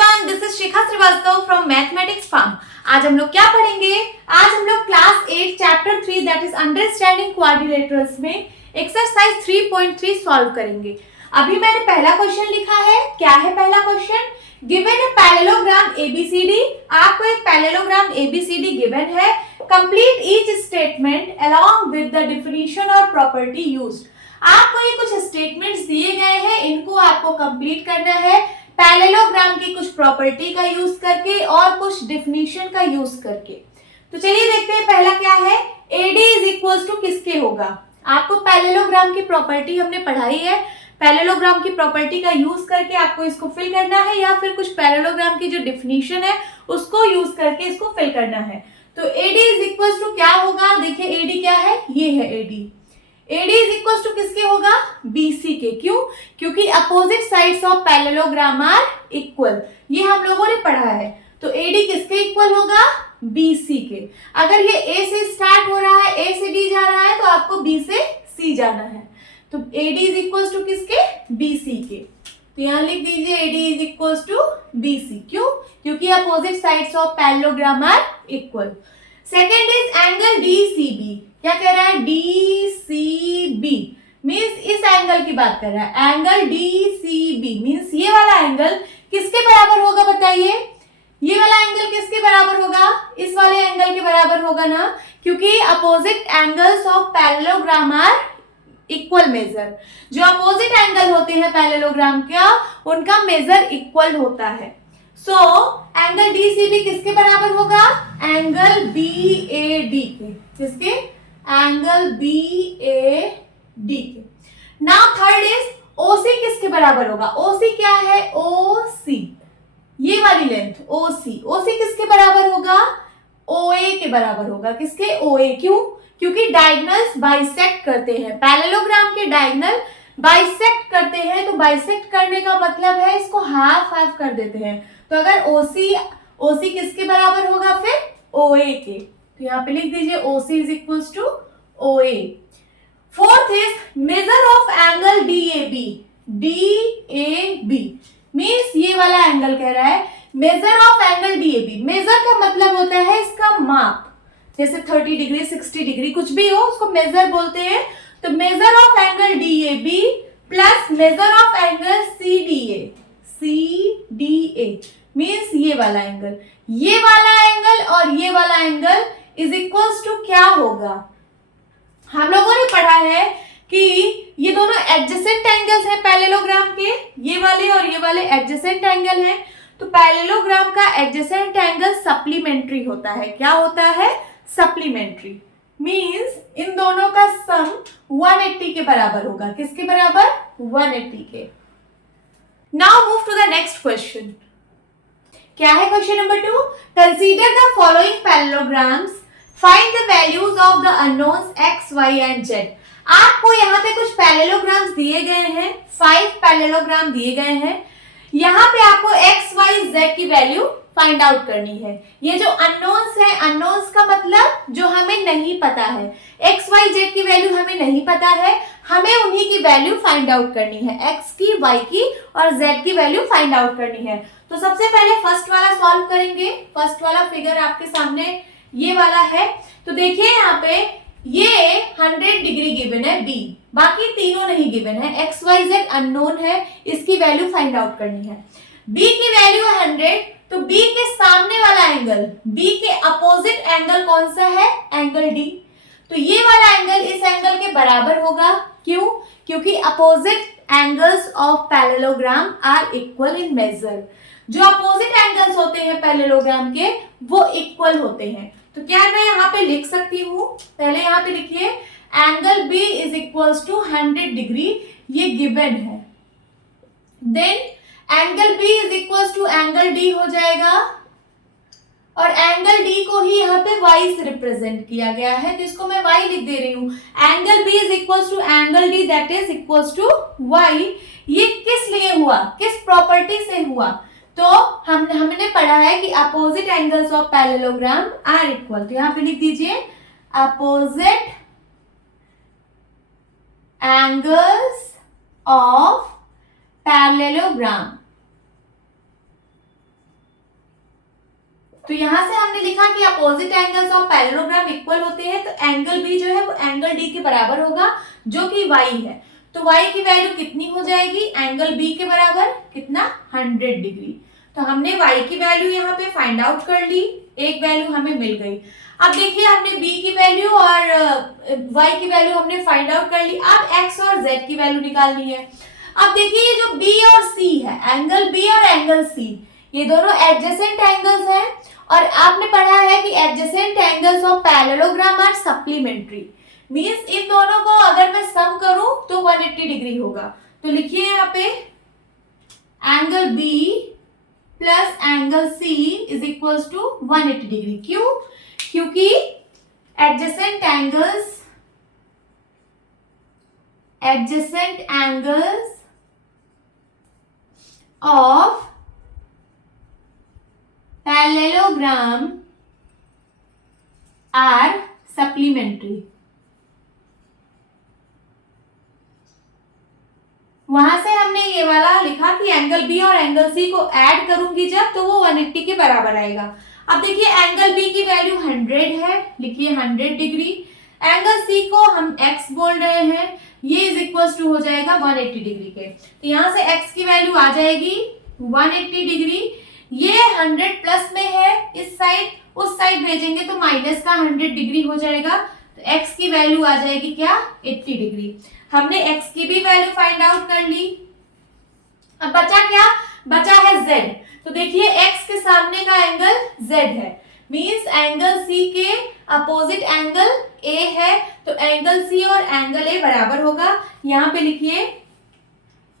Everyone, this is Shikha Srivastava from mathematics farm. आज हम लोग क्या पढ़ेंगे? आज हम लोग class 8 chapter 3 that is understanding quadrilaterals में एक्सरसाइज 3.3 सॉल्व करेंगे। अभी मैंने पहला क्वेश्चन लिखा है। क्या है पहला question? Given a parallelogram ABCD. आपको एक पैरेललोग्राम एबीसीडी गिवन है। Complete each statement along with the definition और प्रॉपर्टी यूज्ड। आपको ये कुछ स्टेटमेंट्स दिए गए हैं, इनको आपको कंप्लीट करना है पैरेललोग्राम की कुछ प्रॉपर्टी का यूज करके और कुछ डेफिनेशन का यूज करके। तो चलिए देखते हैं पहला क्या है। AD इज इक्वल टू किसके होगा? आपको पैरेललोग्राम की प्रॉपर्टी हमने पढ़ाई है। पैरेललोग्राम की प्रॉपर्टी का यूज करके आपको इसको फिल करना है या फिर कुछ पैरेललोग्राम की जो डेफिनेशन है उसको यूज करके इसको फिल करना है। तो AD इज इक्वल टू क्या होगा? देखिए AD क्या है, ये है AD। AD is equal to किसके होगा? BC के। क्यों? क्योंकि opposite sides of parallelogram are equal. ये हम लोगों ने पढ़ा है। तो AD किसके इक्वल होगा? BC के। अगर ये A से स्टार्ट हो रहा है, A से D जा रहा है, तो आपको B से C जाना है। तो AD इज इक्वल टू किसके? BC के। तो यहां लिख दीजिए AD is equal to BC। क्यों? क्योंकि opposite sides of parallelogram are equal. Second is angle DCB। क्या कह रहा है? DCB मीन्स इस एंगल की बात कर रहा है। एंगल DCB मीन्स ये वाला एंगल किसके बराबर होगा बताइए? ये वाला एंगल किसके बराबर होगा? इस वाले एंगल के बराबर होगा ना, क्योंकि opposite angles of parallelogram are equal measure. जो अपोजिट एंगल होते हैं पैरेललोग्राम का, उनका मेजर इक्वल होता है। सो एंगल DCB किसके बराबर होगा? एंगल BAD के। किसके? एंगल BAD के। नाउ थर्ड इज OC किसके बराबर होगा? OC क्या है? OC ये वाली लेंथ OC किसके बराबर होगा? OA के बराबर होगा। किसके? OA। क्यों? क्योंकि डायगोनल्स बाइसेक्ट करते हैं। पैरेललोग्राम के डायगोनल बाइसेक्ट करते हैं, तो बाइसेक्ट करने का मतलब है इसको हाफ हाफ कर देते हैं। तो अगर OC किसके बराबर होगा? फिर OA के। तो यहाँ पे लिख दीजिए OC is equal to OA। Fourth is measure of angle DAB means ये वाला एंगल कह रहा है measure of angle DAB। Measure का मतलब होता है इसका माप। जैसे 30 डिग्री 60 डिग्री कुछ भी हो उसको मेजर बोलते हैं। तो major of angle DAB plus major of angle CDA means ये वाला एंगल और ये वाला एंगल इज इक्वल टू क्या होगा? हम लोगों ने पढ़ा है कि ये दोनों एडजेसेंट एंगल्स हैं पैरेललोग्राम के। ये वाले और ये वाले एडजेसेंट एंगल हैं। तो पैरेललोग्राम का एडजेसेंट एंगल सप्लीमेंट्री होता है। क्या होता है? सप्लीमेंट्री मीन्स इन दोनों का सम 180 के बराबर होगा। किसके बराबर? 180 के। Now move to the next question. क्या है question number 2? Consider the following parallelograms, find the values of the unknowns x, y and z। आपको यहाँ पे कुछ पैरेललोग्राम्स दिए गए हैं, 5 पैरेललोग्राम दिए गए हैं। यहाँ पे आपको x, y, z की वैल्यू फाइंड आउट करनी है। ये जो अननोन्स है, अननोन्स का मतलब जो हमें नहीं पता है। x, y, z की वैल्यू हमें नहीं पता है, हमें उन्हीं की वैल्यू फाइंड आउट करनी है। x की, y की और z की वैल्यू फाइंड आउट करनी है। तो सबसे पहले फर्स्ट वाला सॉल्व करेंगे। फर्स्ट वाला फिगर आपके सामने ये वाला है। तो देखिए यहाँ पे ये 100 डिग्री गिवन है B, बाकी तीनों नहीं गिवन है। x, y, z अननोन है, इसकी वैल्यू फाइंड आउट करनी है। B की वैल्यू 100, तो B के सामने वाला एंगल, B के अपोजिट एंगल कौन सा है? Angle D। तो ये वाला एंगल इस एंगल के बराबर होगा। क्यों? क्योंकि opposite angles of parallelogram are equal in measure. जो अपोजिट एंगल्स होते हैं पैरेललोग्राम के वो इक्वल होते हैं। तो क्या मैं यहाँ पे लिख सकती हूँ? पहले यहाँ पे लिखिए angle B is equal to 100 degree, ये गिवन है। Then angle B is equal to angle D हो जाएगा और एंगल D को ही यहाँ पे Y से रिप्रेजेंट किया गया है, तो इसको मैं Y लिख दे रही हूँ। Angle B is equal to angle D that is equal to Y। ये किस लिए हुआ? किस प्रॉपर्टी से हुआ? तो हमने पढ़ा है कि opposite angles of parallelogram are equal. तो यहाँ पे लिख दीजिए अपोजिट एंगल्स ऑफ पैरेललोग्राम तो यहाँ से हमने लिखा कि opposite angles of parallelogram equal होते हैं, तो एंगल बी जो है वो एंगल डी के बराबर होगा जो कि वाई है। तो वाई की वैल्यू कितनी हो जाएगी एंगल बी के बराबर, कितना 100 डिग्री। तो हमने y की वैल्यू यहाँ पे फाइंड आउट कर ली, एक वैल्यू हमें मिल गई। अब देखिए हमने b की वैल्यू और y की वैल्यू हमने फाइंड आउट कर ली, अब x और z की वैल्यू निकालनी है। अब देखिए ये जो b और c है, एंगल b और एंगल c, ये दोनों एडजेसेंट एंगल्स हैं और आपने पढ़ा है कि adjacent angles of parallelogram are supplementary, means इन दोनों को अगर मैं सम करूं तो 180 डिग्री होगा। तो लिखिए यहाँ पे angle b plus angle C is equals to 180 degree. क्यों? क्योंकि adjacent angles of parallelogram are supplementary. वहां से हमने ये वाला लिखा कि एंगल बी और एंगल सी को ऐड करूंगी जब, तो वो 180 के बराबर आएगा। अब देखिए एंगल बी की वैल्यू 100 है, लिखिए 100 डिग्री। एंगल सी को हम x बोल रहे हैं, ये इज इक्वल टू हो जाएगा 180 डिग्री के। तो यहाँ से x की वैल्यू आ जाएगी 180 डिग्री। ये 100 प्लस में है, इस साइड उस साइड भेजेंगे तो माइनस का 100 डिग्री हो जाएगा। तो x की वैल्यू आ जाएगी क्या 80 डिग्री। हमने x की भी वैल्यू फाइंड आउट कर ली। अब बचा क्या? बचा है z। तो देखिए x के सामने का एंगल z है, मींस एंगल c के अपोजिट एंगल a है, तो एंगल c और एंगल a बराबर होगा। यहाँ पे लिखिए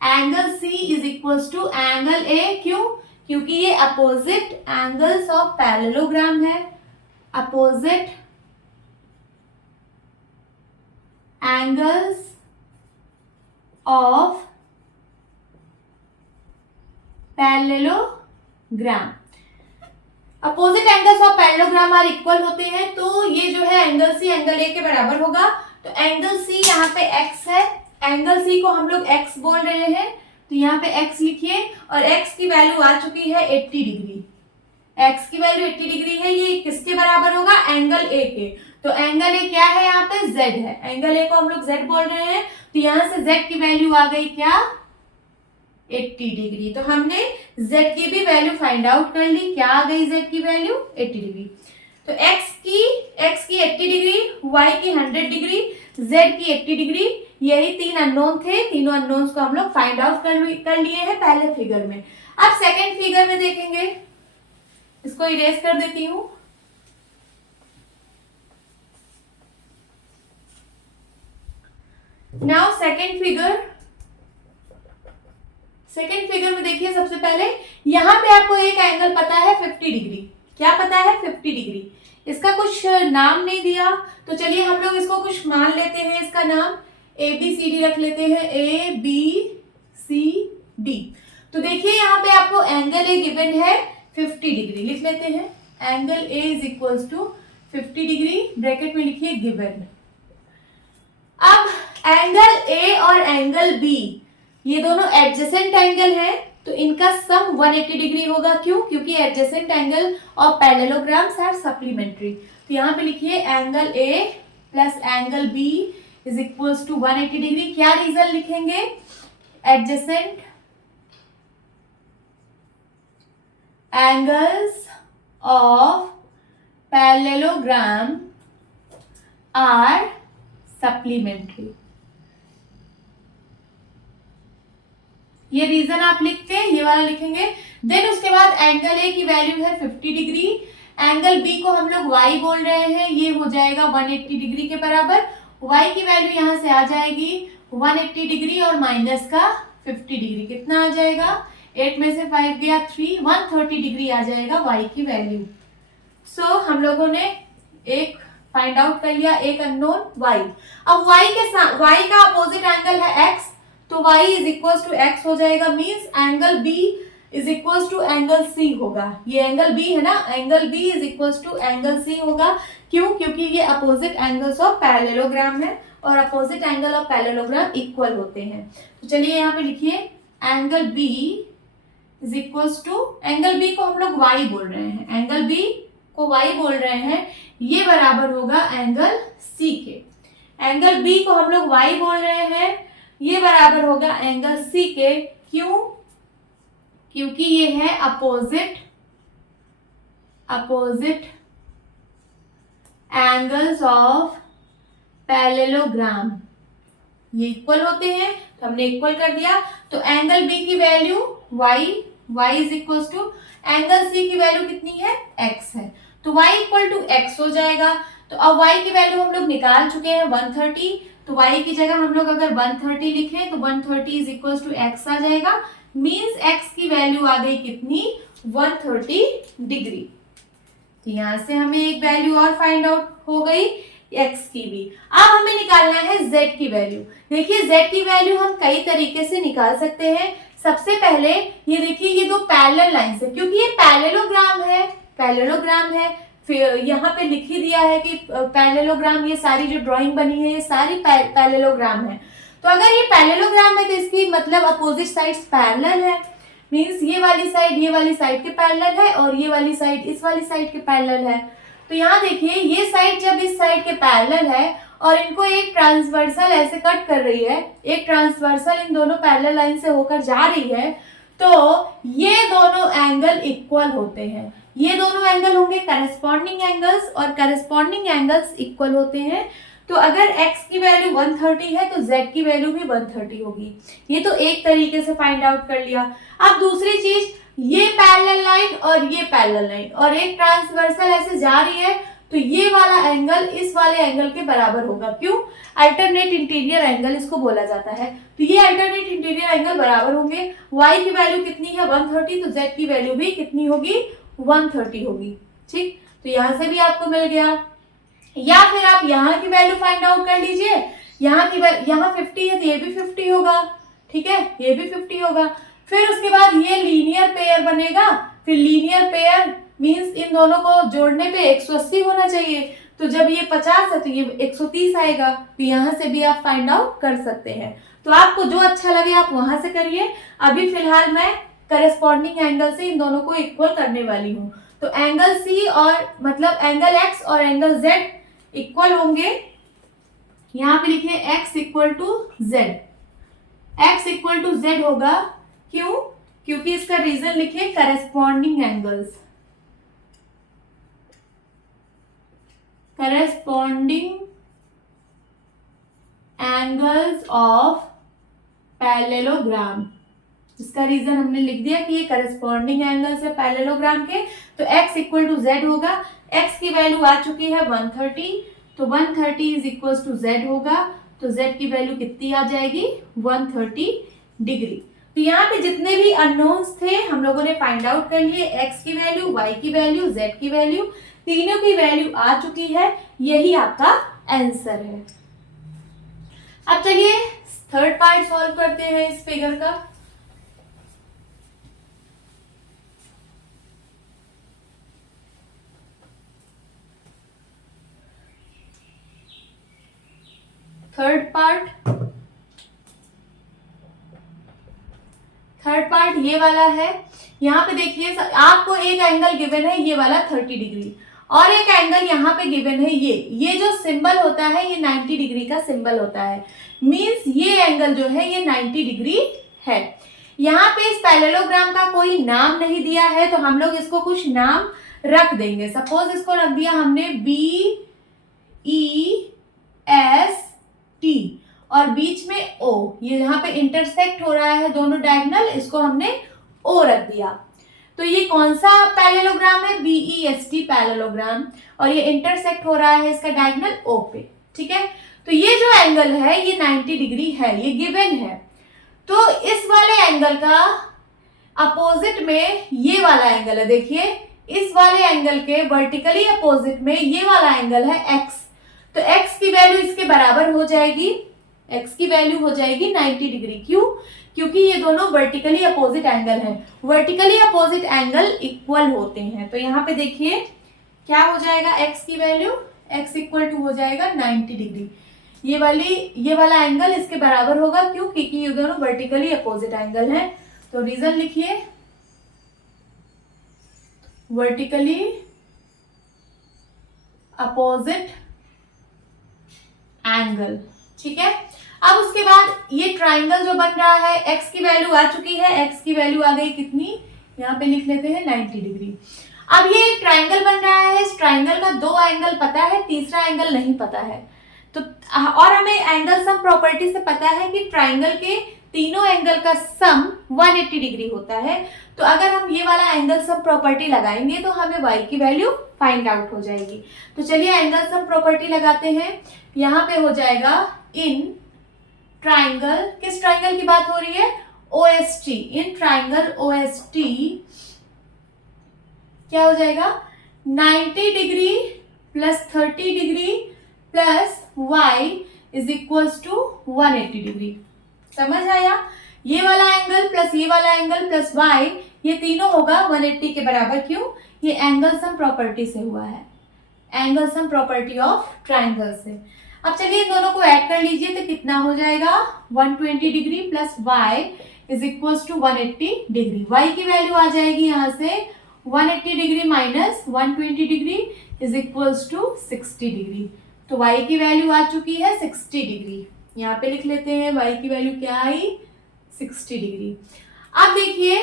angle c is equals to angle a। क्यों? क्योंकि ये अपोजिट एंगल्स ऑफ पैरेललोग्राम है, opposite angles of parallelogram. Opposite angles of parallelogram are equal होते हैं, तो ये जो है एंगल सी एंगल ए के बराबर होगा। तो एंगल सी यहाँ पे x है, एंगल सी को हम लोग x बोल रहे हैं, तो यहाँ पे x लिखिए और x की वैल्यू आ चुकी है 80 डिग्री। x की वैल्यू 80 डिग्री है, ये किसके बराबर होगा? एंगल a के। तो एंगल a क्या है? यहाँ पे z है, एंगल a को हम लोग z बोल रहे हैं, तो यहाँ से z की वैल्यू आ गई क्या 80 डिग्री। तो हमने z की भी वैल्यू फाइंड आउट कर ली। क्या आ गई z की वैल्यू 80 डिग्री। तो x की 80 डिग्री, y की 100 डिग्री, z की 80 डिग्री, यही तीन अननोन थे। तीनों अननोन्स को हम लोग फाइंड आउट कर लिए हैं पहले फिगर में। अब सेकेंड फिगर में देखेंगे, इसको इरेज कर देती हूं। नाउ सेकेंड फिगर में देखिए, सबसे पहले यहां पे आपको एक एंगल पता है 50 डिग्री। क्या पता है? 50 डिग्री। इसका कुछ नाम नहीं दिया, तो चलिए हम लोग इसको कुछ मान लेते हैं, इसका नाम ABCD रख लेते हैं, ABCD। तो देखिए यहाँ पे आपको एंगल A गिवन है 50 डिग्री, लिख लेते हैं angle A is equals to 50 degree, bracket में लिखिए गिवन। अब एंगल A और एंगल B ये दोनों एडजेसेंट एंगल हैं, तो इनका सम 180 डिग्री होगा। क्यों? क्योंकि एडजेसेंट एंगल और पैरेललोग्राम्स आर सप्लीमेंट्री। तो यहाँ पे लिखिए angle A plus angle B is equals to 180 degree. क्या रीजन लिखेंगे? Adjacent angles of parallelogram are supplementary. ये रीजन आप लिख के ये वाला लिखेंगे। देन उसके बाद एंगल ए की वैल्यू है 50 डिग्री, एंगल बी को हम लोग y बोल रहे हैं, ये हो जाएगा 180 डिग्री के बराबर। y की वैल्यू यहां से आ जाएगी 180 डिग्री और माइनस का 50 डिग्री, कितना आ जाएगा? 8 में से 5 गया 3, 130 डिग्री आ जाएगा y की वैल्यू। सो हम लोगों ने एक फाइंड आउट कर लिया, एक अननोन y। अब y के साथ y का अपोजिट एंगल है x, तो y is equal to x हो जाएगा, means angle b is equal to angle c होगा। ये एंगल b है ना, angle b is equal to angle c होगा। क्यों? क्योंकि ये अपोजिट एंगल्स ऑफ पैरेललोग्राम है और opposite angle of parallelogram equal होते हैं। तो चलिए यहाँ पे लिखिए angle b is equals to, angle B को हम लोग वाई बोल रहे हैं, एंगल बी को वाई बोल रहे हैं, ये बराबर होगा एंगल सी के। एंगल बी को हम लोग वाई बोल रहे हैं, ये बराबर होगा एंगल सी के। क्यों? क्योंकि ये है अपोजिट एंगल्स ऑफ पैरेललोग्राम, ये इक्वल होते हैं तो हमने इक्वल कर दिया। तो एंगल बी की value y is equal to angle C की वैल्यू कितनी है, x है, तो y इक्वल टू x हो जाएगा। तो अब y की वैल्यू हम लोग निकाल चुके हैं 130, तो y की जगह हम लोग अगर 130 लिखें तो 130 इज इक्वल टू x आ जाएगा, मीन्स x की वैल्यू आ गई कितनी, 130 डिग्री। तो यहाँ से हमें एक वैल्यू और फाइंड आउट हो गई x की भी। अब हमें निकालना है z की वैल्यू। देखिए z की वैल्यू हम कई तरीके से निकाल सकते हैं। सबसे पहले ये देखिए, ये दो पैरेलल लाइंस है, क्योंकि ये पैरेललोग्राम है, फिर यहाँ पे लिख ही दिया है कि पैरेललोग्राम, ये सारी जो ड्राइंग बनी है ये सारी पैरेललोग्राम है। तो अगर ये पैरेललोग्राम है तो इसकी मतलब अपोजिट साइड्स पैरेलल है, मीन्स ये वाली साइड के पैरेलल है और ये वाली साइड इस वाली साइड के पैरेलल है। तो यहाँ देखिए, ये साइड जब इस साइड के पैरेलल है और इनको एक ट्रांसवर्सल ऐसे कट कर रही है, एक ट्रांसवर्सल इन दोनों पैरेलल लाइन से होकर जा रही है, तो ये दोनों एंगल इक्वल होते हैं। ये दोनों एंगल होंगे करस्पॉन्डिंग एंगल्स, और करस्पॉन्डिंग एंगल्स इक्वल होते हैं। तो अगर x की वैल्यू 130 है तो z की वैल्यू भी 130 होगी। ये तो एक तरीके से फाइंड आउट कर लिया। अब दूसरी चीज, ये पैरेलल लाइन और ये पैरेलल लाइन और एक ट्रांसवर्सल ऐसे जा रही है, तो ये वाला एंगल इस वाले एंगल के बराबर होगा। क्यों? अल्टरनेट इंटीरियर एंगल इसको बोला जाता है। तो ये अल्टरनेट इंटीरियर एंगल बराबर होंगे। y की वैल्यू कितनी है, 130, तो z की वैल्यू भी कितनी होगी, 130 होगी। ठीक, तो यहां से भी आपको मिल गया। या फिर आप यहाँ की वैल्यू फाइंड आउट कर लीजिए, यहाँ 50 है तो ये भी 50 होगा, ठीक है, ये भी 50 होगा। फिर उसके बाद ये लीनियर पेयर बनेगा, फिर लीनियर पेयर मींस इन दोनों को जोड़ने पे 180 होना चाहिए, तो जब ये 50 है तो ये 130 आएगा। तो यहाँ से भी आप फाइंड आउट कर सकते हैं। तो आपको जो अच्छा लगे आप वहां से करिए। अभी फिलहाल मैं करस्पॉन्डिंग एंगल से इन दोनों को इक्वल करने वाली हूँ। तो एंगल सी और मतलब एंगल एक्स और एंगल जेड इक्वल होंगे। यहाँ पे लिखिए x equal to Z, x equal to Z होगा। क्यों? क्योंकि इसका रीजन लिखिए करस्पॉन्डिंग एंगल्स, ऑफ पैरेललोग्राम। इसका रीजन हमने लिख दिया कि ये करस्पॉन्डिंग एंगल्स है पैरेललोग्राम के। तो x इक्वल टू जेड होगा। x की वैल्यू आ चुकी है 130, तो 130 इज इक्वल टू जेड होगा। तो z की वैल्यू कितनी आ जाएगी, 130 डिग्री। तो यहाँ पे जितने भी अननोन्स थे हम लोगों ने फाइंड आउट कर लिए। x की वैल्यू, y की वैल्यू, z की वैल्यू, तीनों की वैल्यू आ चुकी है। यही आपका आंसर है। अब चलिए थर्ड पार्ट सॉल्व करते हैं इस फिगर का। थर्ड पार्ट ये वाला है। यहाँ पे देखिए आपको एक एंगल गिवन है ये वाला 30 डिग्री, और एक एंगल यहाँ पे गिवन है ये जो सिंबल होता है ये 90 डिग्री का सिंबल होता है। मींस ये एंगल जो है ये 90 डिग्री है। यहाँ पे इस पैरेललोग्राम का कोई नाम नहीं दिया है, तो हम लोग इसको कुछ नाम रख देंगे। सपोज इसको रख दिया हमने BEST और बीच में O, ये यहाँ पे इंटरसेक्ट हो रहा है दोनों डायगोनल, इसको हमने O रख दिया। तो ये कौन सा पैरेललोग्राम है, BEST पैरेललोग्राम, और ये इंटरसेक्ट हो रहा है इसका डायगोनल O पे। ठीक है, तो ये जो एंगल है ये 90 डिग्री है, ये गिवन है। तो इस वाले एंगल का अपोजिट में ये वाला एंगल है। देखिए इस वाले एंगल के वर्टिकली अपोजिट में ये वाला एंगल है x। तो x की वैल्यू इसके बराबर हो जाएगी, x की वैल्यू हो जाएगी 90 डिग्री। क्यों? क्योंकि ये दोनों वर्टिकली अपोजिट एंगल हैं। वर्टिकली अपोजिट एंगल इक्वल होते हैं। तो यहाँ पे देखिए क्या हो जाएगा, x की वैल्यू x इक्वल टू हो जाएगा 90 डिग्री। ये वाला एंगल इसके बराबर होगा। क्यों? क्योंकि ये दोनों वर्टिकली अपोजिट एंगल हैं। तो रीजन लिखिए वर्टिकली अपोजिट एंगल। ठीक है, अब उसके बाद ये ट्राइंगल जो बन रहा है, एक्स की वैल्यू आ चुकी है, एक्स की वैल्यू आ गई कितनी, यहाँ पे लिख लेते हैं 90 डिग्री। अब ये एक ट्राइंगल बन रहा है, इस ट्राइंगल का दो एंगल पता है, तीसरा एंगल नहीं पता है। तो और हमें एंगल सम प्रॉपर्टी से पता है कि ट्राइंगल के तीनों एंगल का सम 180 डिग्री होता है। तो अगर हम ये वाला एंगल सम प्रॉपर्टी लगाएंगे तो हमें y की वैल्यू फाइंड आउट हो जाएगी। तो चलिए एंगल सम प्रॉपर्टी लगाते हैं। यहाँ पे हो जाएगा इन ट्राइंगल, किस ट्राइंगल की बात हो रही है, OST, इन ट्राइंगल OST क्या हो जाएगा, 90 degree plus 30 degree plus y is equal to 180 degree. समझ आया, ये वाला एंगल प्लस ये वाला एंगल प्लस y, ये तीनों होगा 180 के बराबर। क्यों, ये एंगल सम प्रॉपर्टी से हुआ है, angle sum property of triangle से। अब चलिए दोनों को ऐड कर लीजिए तो कितना हो जाएगा, 120 degree plus y is equal to 180 degree. y की वैल्यू आ जाएगी यहाँ से 180 degree minus 120 degree is equal to 60 degree. तो y की वैल्यू आ चुकी है 60 डिग्री, यहाँ पे लिख लेते हैं y की वैल्यू क्या आई, 60 डिग्री। अब देखिए,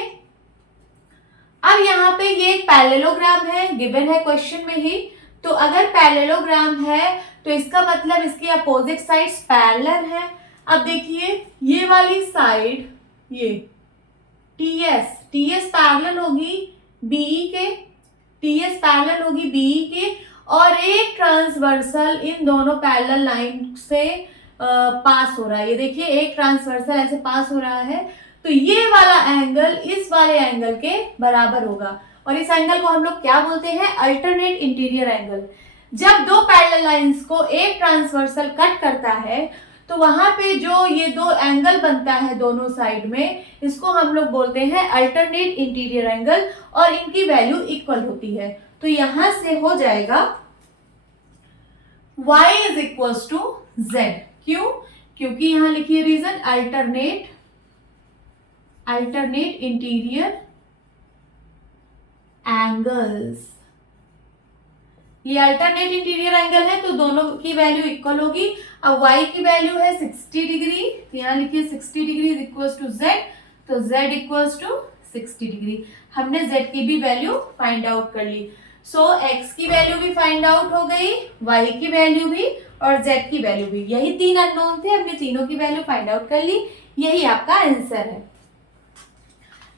अब यहाँ पे ये एक पैरेललोग्राम है, गिवन है क्वेश्चन में ही। तो अगर पैरेललोग्राम है तो इसका मतलब इसकी अपोजिट साइड्स पैरेलल है। अब देखिए ये वाली साइड, ये टीएस पैरेलल होगी बीई के, टीएस पैरेलल होगी बीई के, और एक ट्रांसवर्सल इन दोनों पैरेलल लाइन से पास हो रहा है। ये देखिए एक ट्रांसवर्सल ऐसे पास हो रहा है, तो ये वाला एंगल इस वाले एंगल के बराबर होगा, और इस एंगल को हम लोग क्या बोलते हैं, अल्टरनेट इंटीरियर एंगल। जब दो पैरेलल लाइंस को एक ट्रांसवर्सल कट करता है तो वहां पे जो ये दो एंगल बनता है दोनों साइड में, इसको हम लोग बोलते हैं अल्टरनेट इंटीरियर एंगल, और इनकी वैल्यू इक्वल होती है। तो यहां से हो जाएगा y is equal to z। क्यों, क्योंकि यहां लिखिए रीजन, अल्टरनेट इंटीरियर एंगल्स, ये अल्टरनेट इंटीरियर एंगल है तो दोनों की वैल्यू इक्वल होगी। अब y की वैल्यू है 60 डिग्री, यहाँ लिखिए 60 degree is equal to z, तो z इक्वल टू 60 डिग्री। हमने z की भी वैल्यू फाइंड आउट कर ली। सो x की वैल्यू भी फाइंड आउट हो गई, y की वैल्यू भी और z की वैल्यू भी। यही तीन अननोन थे, हमने तीनों की वैल्यू फाइंड आउट कर ली, यही आपका आंसर है।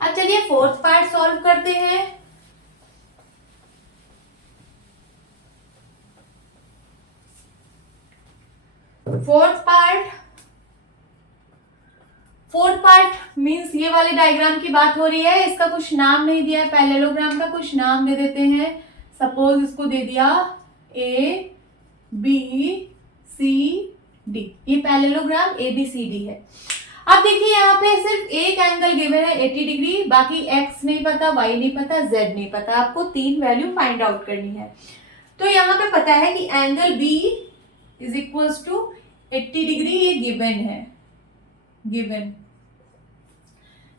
अब चलिए फोर्थ पार्ट सॉल्व करते हैं। फोर्थ पार्ट मींस ये वाले डायग्राम की बात हो रही है, इसका कुछ नाम नहीं दिया है, पैरेललोग्राम का कुछ नाम दे देते हैं। सपोज इसको दे दिया ए बी सी डी, ये parallelogram A B C D है। अब देखिए यहाँ पे सिर्फ एक एंगल गिवन है 80 डिग्री, बाकी x नहीं पता, y नहीं पता, z नहीं पता, आपको तीन वैल्यू फाइंड आउट करनी है। तो यहाँ पे पता है कि angle b is equal to 80 degree, ये गिवन है, गिवन।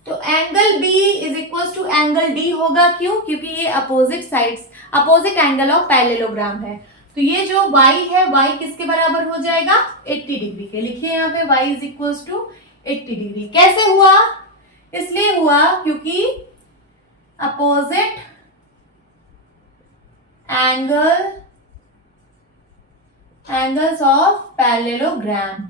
तो angle B is equal to angle D होगा। क्यों, क्योंकि ये opposite sides, opposite angle of parallelogram है। तो ये जो y है, y किसके बराबर हो जाएगा, 80 डिग्री के। लिखिए यहाँ पे y is equal to 80 degree. कैसे हुआ, इसलिए हुआ क्योंकि अपोजिट एंगल्स ऑफ पैरेललोग्राम,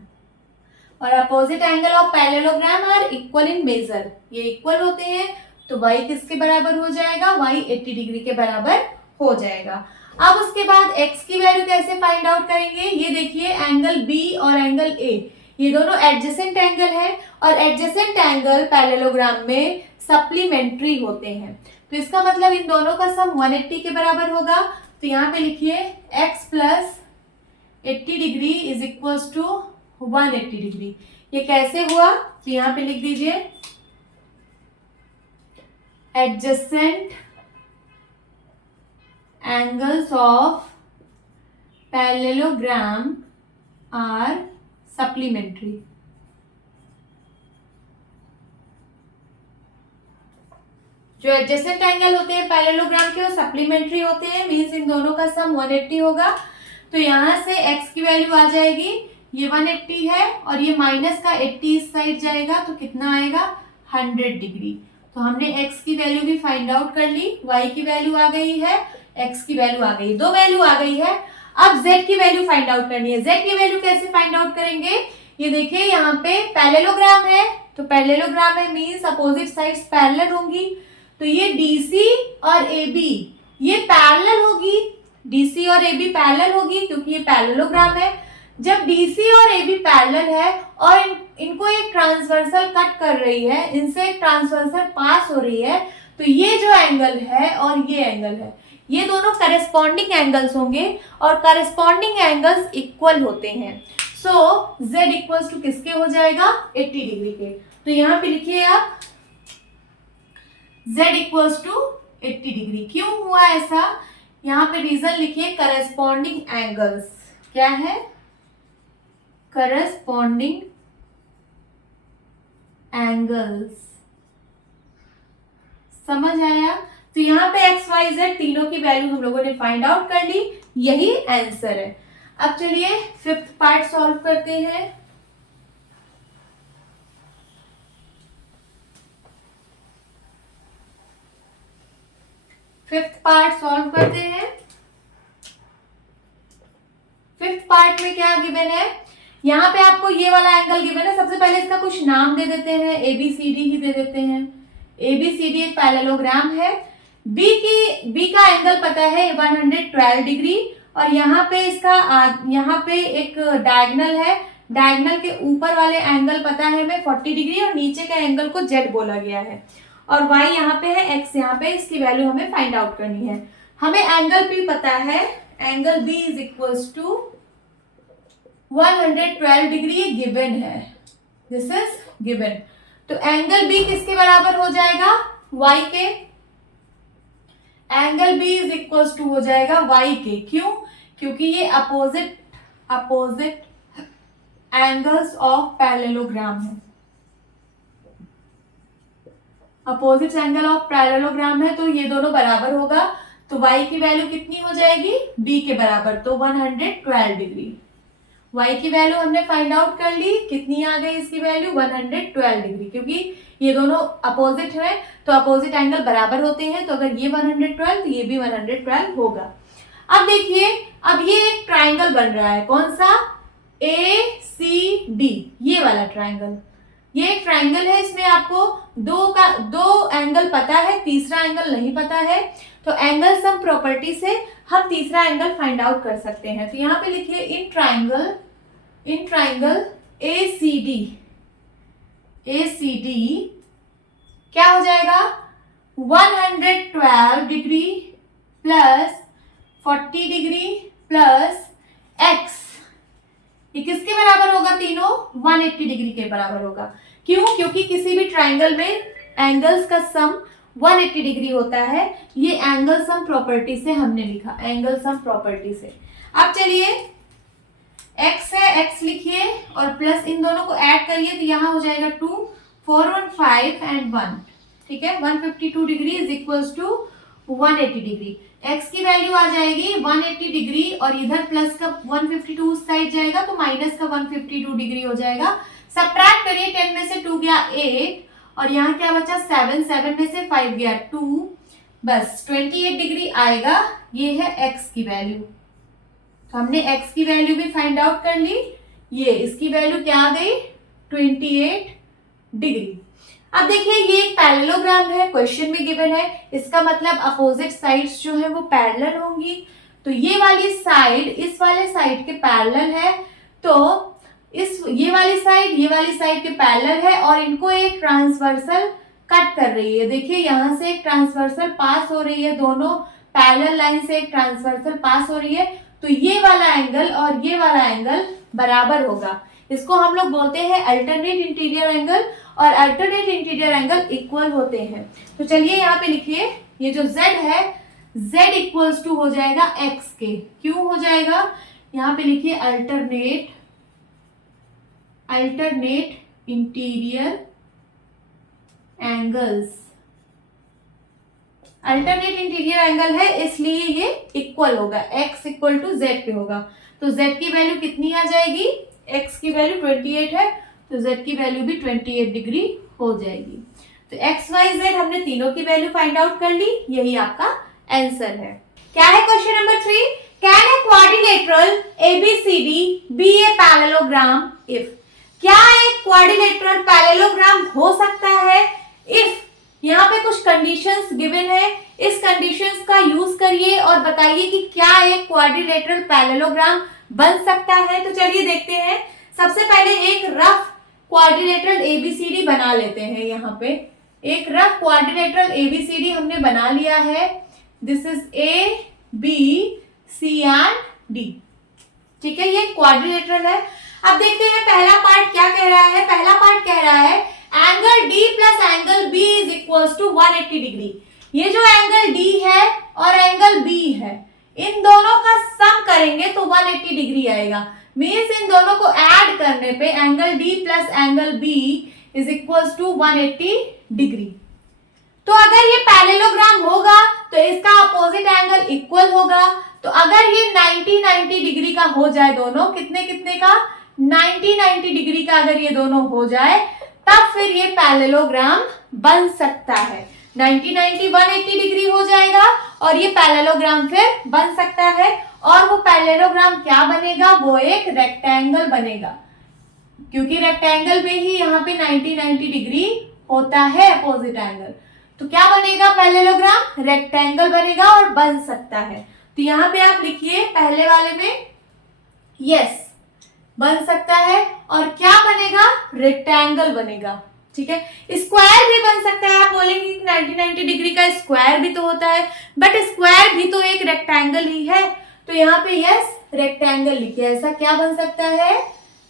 और opposite angle of parallelogram are equal in measure, ये इक्वल होते हैं। तो y किसके बराबर हो जाएगा, y 80 डिग्री के बराबर हो जाएगा। अब उसके बाद x की वैल्यू कैसे फाइंड आउट करेंगे, ये देखिए एंगल B और एंगल A, ये दोनों एडजेसेंट एंगल है, और एडजेसेंट एंगल पैरेललोग्राम में सप्लीमेंट्री होते हैं। तो इसका मतलब इन दोनों का सम 180 के बराबर होगा। तो यहाँ पे लिखिए x plus 80 degree is equal to 180 degree. ये कैसे हुआ, तो यहाँ पे लिख दीजिए adjacent angles of parallelogram are जो एडजेसेंट एंगल होते हैं पैरेललोग्राम के वो सप्लीमेंट्री होते हैं, मींस इन दोनों का सम 180 होगा। तो यहाँ से x की वैल्यू आ जाएगी, ये 180 है और ये माइनस का 80 इस साइड जाएगा तो कितना आएगा 100 डिग्री। तो हमने x की वैल्यू भी फाइंड आउट कर ली, y की वैल्यू आ गई है, x की वैल्यू आ गई, दो वैल्यू आ गई है। अब z की वैल्यू फाइंड आउट करनी है। z की वैल्यू कैसे फाइंड आउट करेंगे, ये देखिए यहाँ पे पैरेललोग्राम है, तो पैरेललोग्राम है मींस अपोजिट साइड्स पैरेलल होंगी। तो ये DC और AB ये पैरेलल होगी, DC और AB पैरेलल होगी क्योंकि ये पैरेललोग्राम है। जब DC और AB पैरेलल है और इनको एक ट्रांसवर्सल कट कर रही है, इनसे एक ट्रांसवर्सल पास हो रही है, तो ये जो एंगल है और ये एंगल है, ये दोनों करस्पॉन्डिंग एंगल्स होंगे और करस्पॉन्डिंग एंगल्स इक्वल होते हैं। सो Z इक्वल्स टू किसके हो जाएगा 80 डिग्री के। तो यहाँ पे लिखिए आप Z इक्वल्स टू 80 डिग्री। क्यों हुआ ऐसा, यहाँ पे रीजन लिखिए करस्पॉन्डिंग एंगल्स। क्या है, करस्पॉन्डिंग एंगल्स, समझ आया। तो यहाँ पे x y z तीनों की वैल्यू हम लोगों ने फाइंड आउट कर ली, यही आंसर है। अब चलिए फिफ्थ पार्ट सॉल्व करते हैं। फिफ्थ पार्ट सॉल्व करते हैं। फिफ्थ पार्ट में क्या गिवन है, यहाँ पे आपको ये वाला एंगल गिवन है। सबसे पहले इसका कुछ नाम दे देते हैं, ABCD ही दे देते हैं। ABCD एक पैरेललोग्राम है। B का एंगल पता है 112 डिग्री और यहाँ पे इसका यहाँ पे एक डायगोनल है, डायगोनल के ऊपर वाले एंगल पता है हमें 40 डिग्री और नीचे के एंगल को Z बोला गया है और y यहाँ पे है, x यहाँ पे, इसकी वैल्यू हमें फाइंड आउट करनी है। हमें एंगल P पता है, angle B is equals to 112 degree given है, दिस इज गिवन। तो एंगल B किसके बराबर हो जाएगा, y के। Angle B is equals to हो जाएगा y के। क्यों, क्योंकि ये अपोजिट एंगल्स ऑफ पैरेललोग्राम है, अपोजिट एंगल ऑफ पैरेललोग्राम है, तो ये दोनों बराबर होगा। तो y की वैल्यू कितनी हो जाएगी, b के बराबर, तो 112 डिग्री। y की वैल्यू हमने फाइंड आउट कर ली, कितनी आ गई इसकी वैल्यू 112 डिग्री, क्योंकि ये दोनों अपोजिट है तो अपोजिट एंगल बराबर होते हैं। तो अगर ये 112 तो ये भी 112 होगा। अब देखिए, अब ये एक ट्राइंगल बन रहा है, कौन सा, ACD, ये वाला ट्राइंगल। ये एक ट्राइंगल है, इसमें आपको दो एंगल पता है, तीसरा एंगल नहीं पता है। तो एंगल सम प्रॉपर्टी से हम तीसरा एंगल फाइंड आउट कर सकते हैं। तो यहाँ पे लिखिए इन ट्राइंगल ACD क्या हो जाएगा, 112 degree plus 40 degree plus x, ये किसके बराबर होगा, तीनों 180 डिग्री के बराबर होगा। क्यों, क्योंकि किसी भी ट्राइंगल में एंगल्स का सम 180 डिग्री होता है। ये एंगल सम प्रॉपर्टी से हमने लिखा, एंगल सम प्रॉपर्टी से। अब चलिए x है, x लिखिए और प्लस इन दोनों को ऐड करिए तो यहाँ हो जाएगा 2, 4, 1, 5 एंड 1, ठीक है। 152 degree is equals to 180 degree. x की वैल्यू आ जाएगी 180 डिग्री और इधर प्लस का 152 उस साइड जाएगा तो माइनस का 152 डिग्री हो जाएगा। सब्ट्रैक्ट करिए, 10 में से 2 गया 8 और यहाँ क्या बचा 7, 7 में से 5 गया 2, बस 28 डिग्री आएगा। ये है x की वैल्यू। तो हमने x की वैल्यू भी फाइंड आउट कर ली, ये इसकी वैल्यू क्या आ गई 28 डिग्री। अब देखिए ये एक पैरेललोग्राम है, क्वेश्चन में गिवन है, इसका मतलब अपोजिट साइड्स जो है वो पैरेलल होंगी। तो ये वाली साइड इस वाले साइड के पैरेलल है, तो ये वाली साइड के पैरेलल है और इनको एक ट्रांसवर्सल कट कर रही है। देखिए यहाँ से एक ट्रांसवर्सल पास हो रही है, दोनों पैरेलल लाइन से एक ट्रांसवर्सल पास हो रही है। तो ये वाला एंगल और ये वाला एंगल बराबर होगा, इसको हम लोग बोलते हैं अल्टरनेट इंटीरियर एंगल और अल्टरनेट इंटीरियर एंगल इक्वल होते हैं। तो चलिए यहाँ पे लिखिए, ये जो z है z इक्वल्स टू हो जाएगा x के। क्यों हो जाएगा, यहाँ पे लिखिए alternate interior angles, alternate interior angle है इसलिए ये इक्वल होगा, x इक्वल टू जेड पे होगा। तो z की वैल्यू कितनी आ जाएगी, x की वैल्यू 28 है तो z की वैल्यू भी 28 डिग्री हो जाएगी। तो x y z हमने तीनों की वैल्यू फाइंड आउट कर ली, यही आपका आंसर है। क्या है question number 3, can a quadrilateral ABCD be a parallelogram if. क्या एक क्वाड्रिलेटरल पैरेललोग्राम हो सकता है इफ, यहाँ पे कुछ कंडीशंस गिवन है, इस कंडीशंस का यूज करिए और बताइए कि क्या एक क्वाड्रिलेटरल पैरेललोग्राम बन सकता है। तो चलिए देखते हैं। सबसे पहले एक रफ क्वाड्रिलेटरल ABCD बना लेते हैं। यहाँ पे एक रफ क्वाड्रिलेटरल ABCD हमने बना लिया है। This is A B C and D, ठीक है, ये क्वाड्रिलेटरल है। अब देखते हैं पहला पार्ट क्या कह रहा है। पहला पार्ट कह रहा है angle D plus angle B is equals to 180 degree. ये जो एंगल D है और एंगल B है, इन दोनों का सम करेंगे तो 180 डिग्री आएगा। मीन्स इन दोनों को ऐड करने पे angle D plus angle B is equals to 180 degree. तो अगर ये पैरेललोग्राम होगा तो इसका अपोजिट एंगल इक्वल होगा। तो अगर ये 90 डिग्री का हो जाए, दोनों कितने कितने का, 90 डिग्री का अगर ये दोनों हो जाए तब फिर ये पैरेललोग्राम बन सकता है। 90 180 डिग्री हो जाएगा और ये पैरेललोग्राम फिर बन सकता है। और वो पैरेललोग्राम क्या बनेगा, वो एक रेक्टेंगल बनेगा, क्योंकि रेक्टेंगल में ही यहाँ पे 90 डिग्री होता है अपोजिट एंगल। तो क्या बनेगा पैरेललोग्राम, रेक्टेंगल बनेगा और बन सकता है। तो यहाँ पे आप लिखिए पहले वाले में यस बन सकता है, और क्या बनेगा, रेक्टेंगल बनेगा, ठीक है। स्क्वायर भी बन सकता है, आप बोलेंगे 90 डिग्री का स्क्वायर भी तो होता है, बट स्क्वायर भी तो एक रेक्टेंगल ही है। तो यहाँ पे यस रेक्टेंगल लिखिए। ऐसा क्या बन सकता है,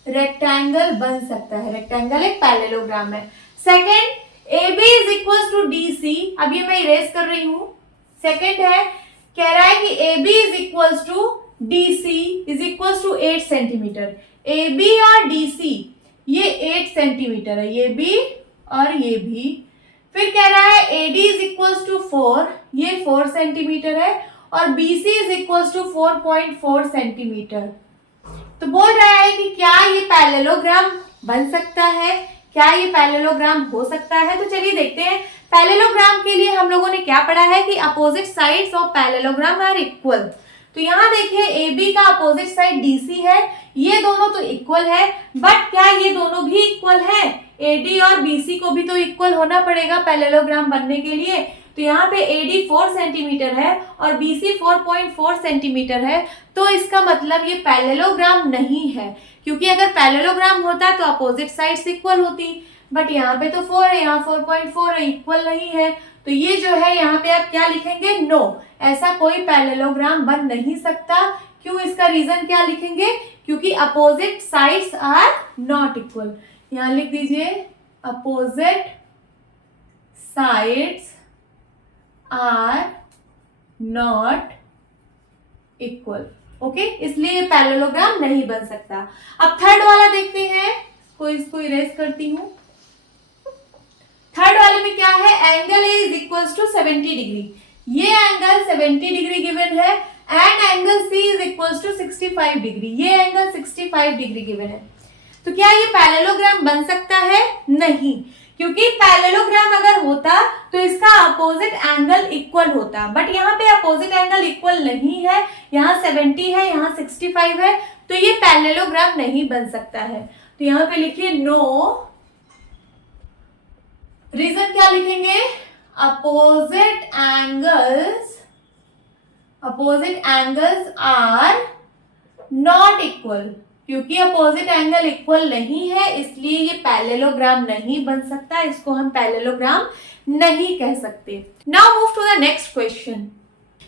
रेक्टेंगल बन सकता है। रेक्टेंगल एक पैरेललोग्राम है। Second, AB is equal to DC। अब ये मैं इरेज कर रही हूं। सेकेंड है, कह रहा है कि AB is equal to DC is equal to 8 centimetre. AB और DC ये 8 सेंटीमीटर है, ये भी और ये भी। फिर कह रहा है AD इज इक्वल टू 4, ये 4 सेंटीमीटर है, और BC is equal to 4.4 centimetre. तो बोल रहा है कि क्या ये पैरेललोग्राम बन सकता है, क्या ये पैरेललोग्राम हो सकता है। तो चलिए देखते हैं। पैरेललोग्राम के लिए हम लोगों ने क्या पढ़ा है कि opposite sides of parallelogram are equal. तो यहाँ देखिए AB का अपोजिट साइड DC है, ये दोनों तो इक्वल है, बट क्या ये दोनों भी इक्वल है, AD और BC को भी तो इक्वल होना पड़ेगा पैरेललोग्राम बनने के लिए। तो यहाँ पे AD 4 सेंटीमीटर है और BC 4.4 सेंटीमीटर है, तो इसका मतलब ये पैरेललोग्राम नहीं है, क्योंकि अगर पैरेललोग्राम होता तो अपोजिट साइड्स इक्वल होती, बट यहाँ पे तो 4 है, यहाँ 4.4 है, इक्वल नहीं है। तो ये जो है यहाँ पे आप क्या लिखेंगे, नो, ऐसा कोई पैरेललोग्राम बन नहीं सकता। क्यों, इसका रीजन क्या लिखेंगे, क्योंकि opposite sides are not equal. यहाँ लिख दीजिए opposite sides are not equal. Okay, इसलिए ये पैरेललोग्राम नहीं बन सकता। अब थर्ड वाला देखते हैं, इसको इरेज करती हूं। थर्ड वाले में क्या है, angle A is equal to 70 degree. ये एंगल 70 डिग्री गिवन है and angle C is equal to 65 degree. ये एंगल 65 डिग्री गिवन है। तो क्या ये पैरेललोग्राम बन सकता है, नहीं, क्योंकि पैरेललोग्राम अगर होता तो इसका अपोजिट एंगल इक्वल होता, बट यहाँ पे अपोजिट एंगल इक्वल नहीं है, यहाँ 70 है, यहाँ 65 है, तो ये पैरेललोग्राम नहीं बन सकता है। तो यहाँ पे लिखिए नो। रीजन क्या लिखेंगे, opposite angles are not equal. क्योंकि अपोजिट एंगल इक्वल नहीं है इसलिए ये पैरेललोग्राम नहीं बन सकता, इसको हम पैरेललोग्राम नहीं कह सकते। Now move to the next question.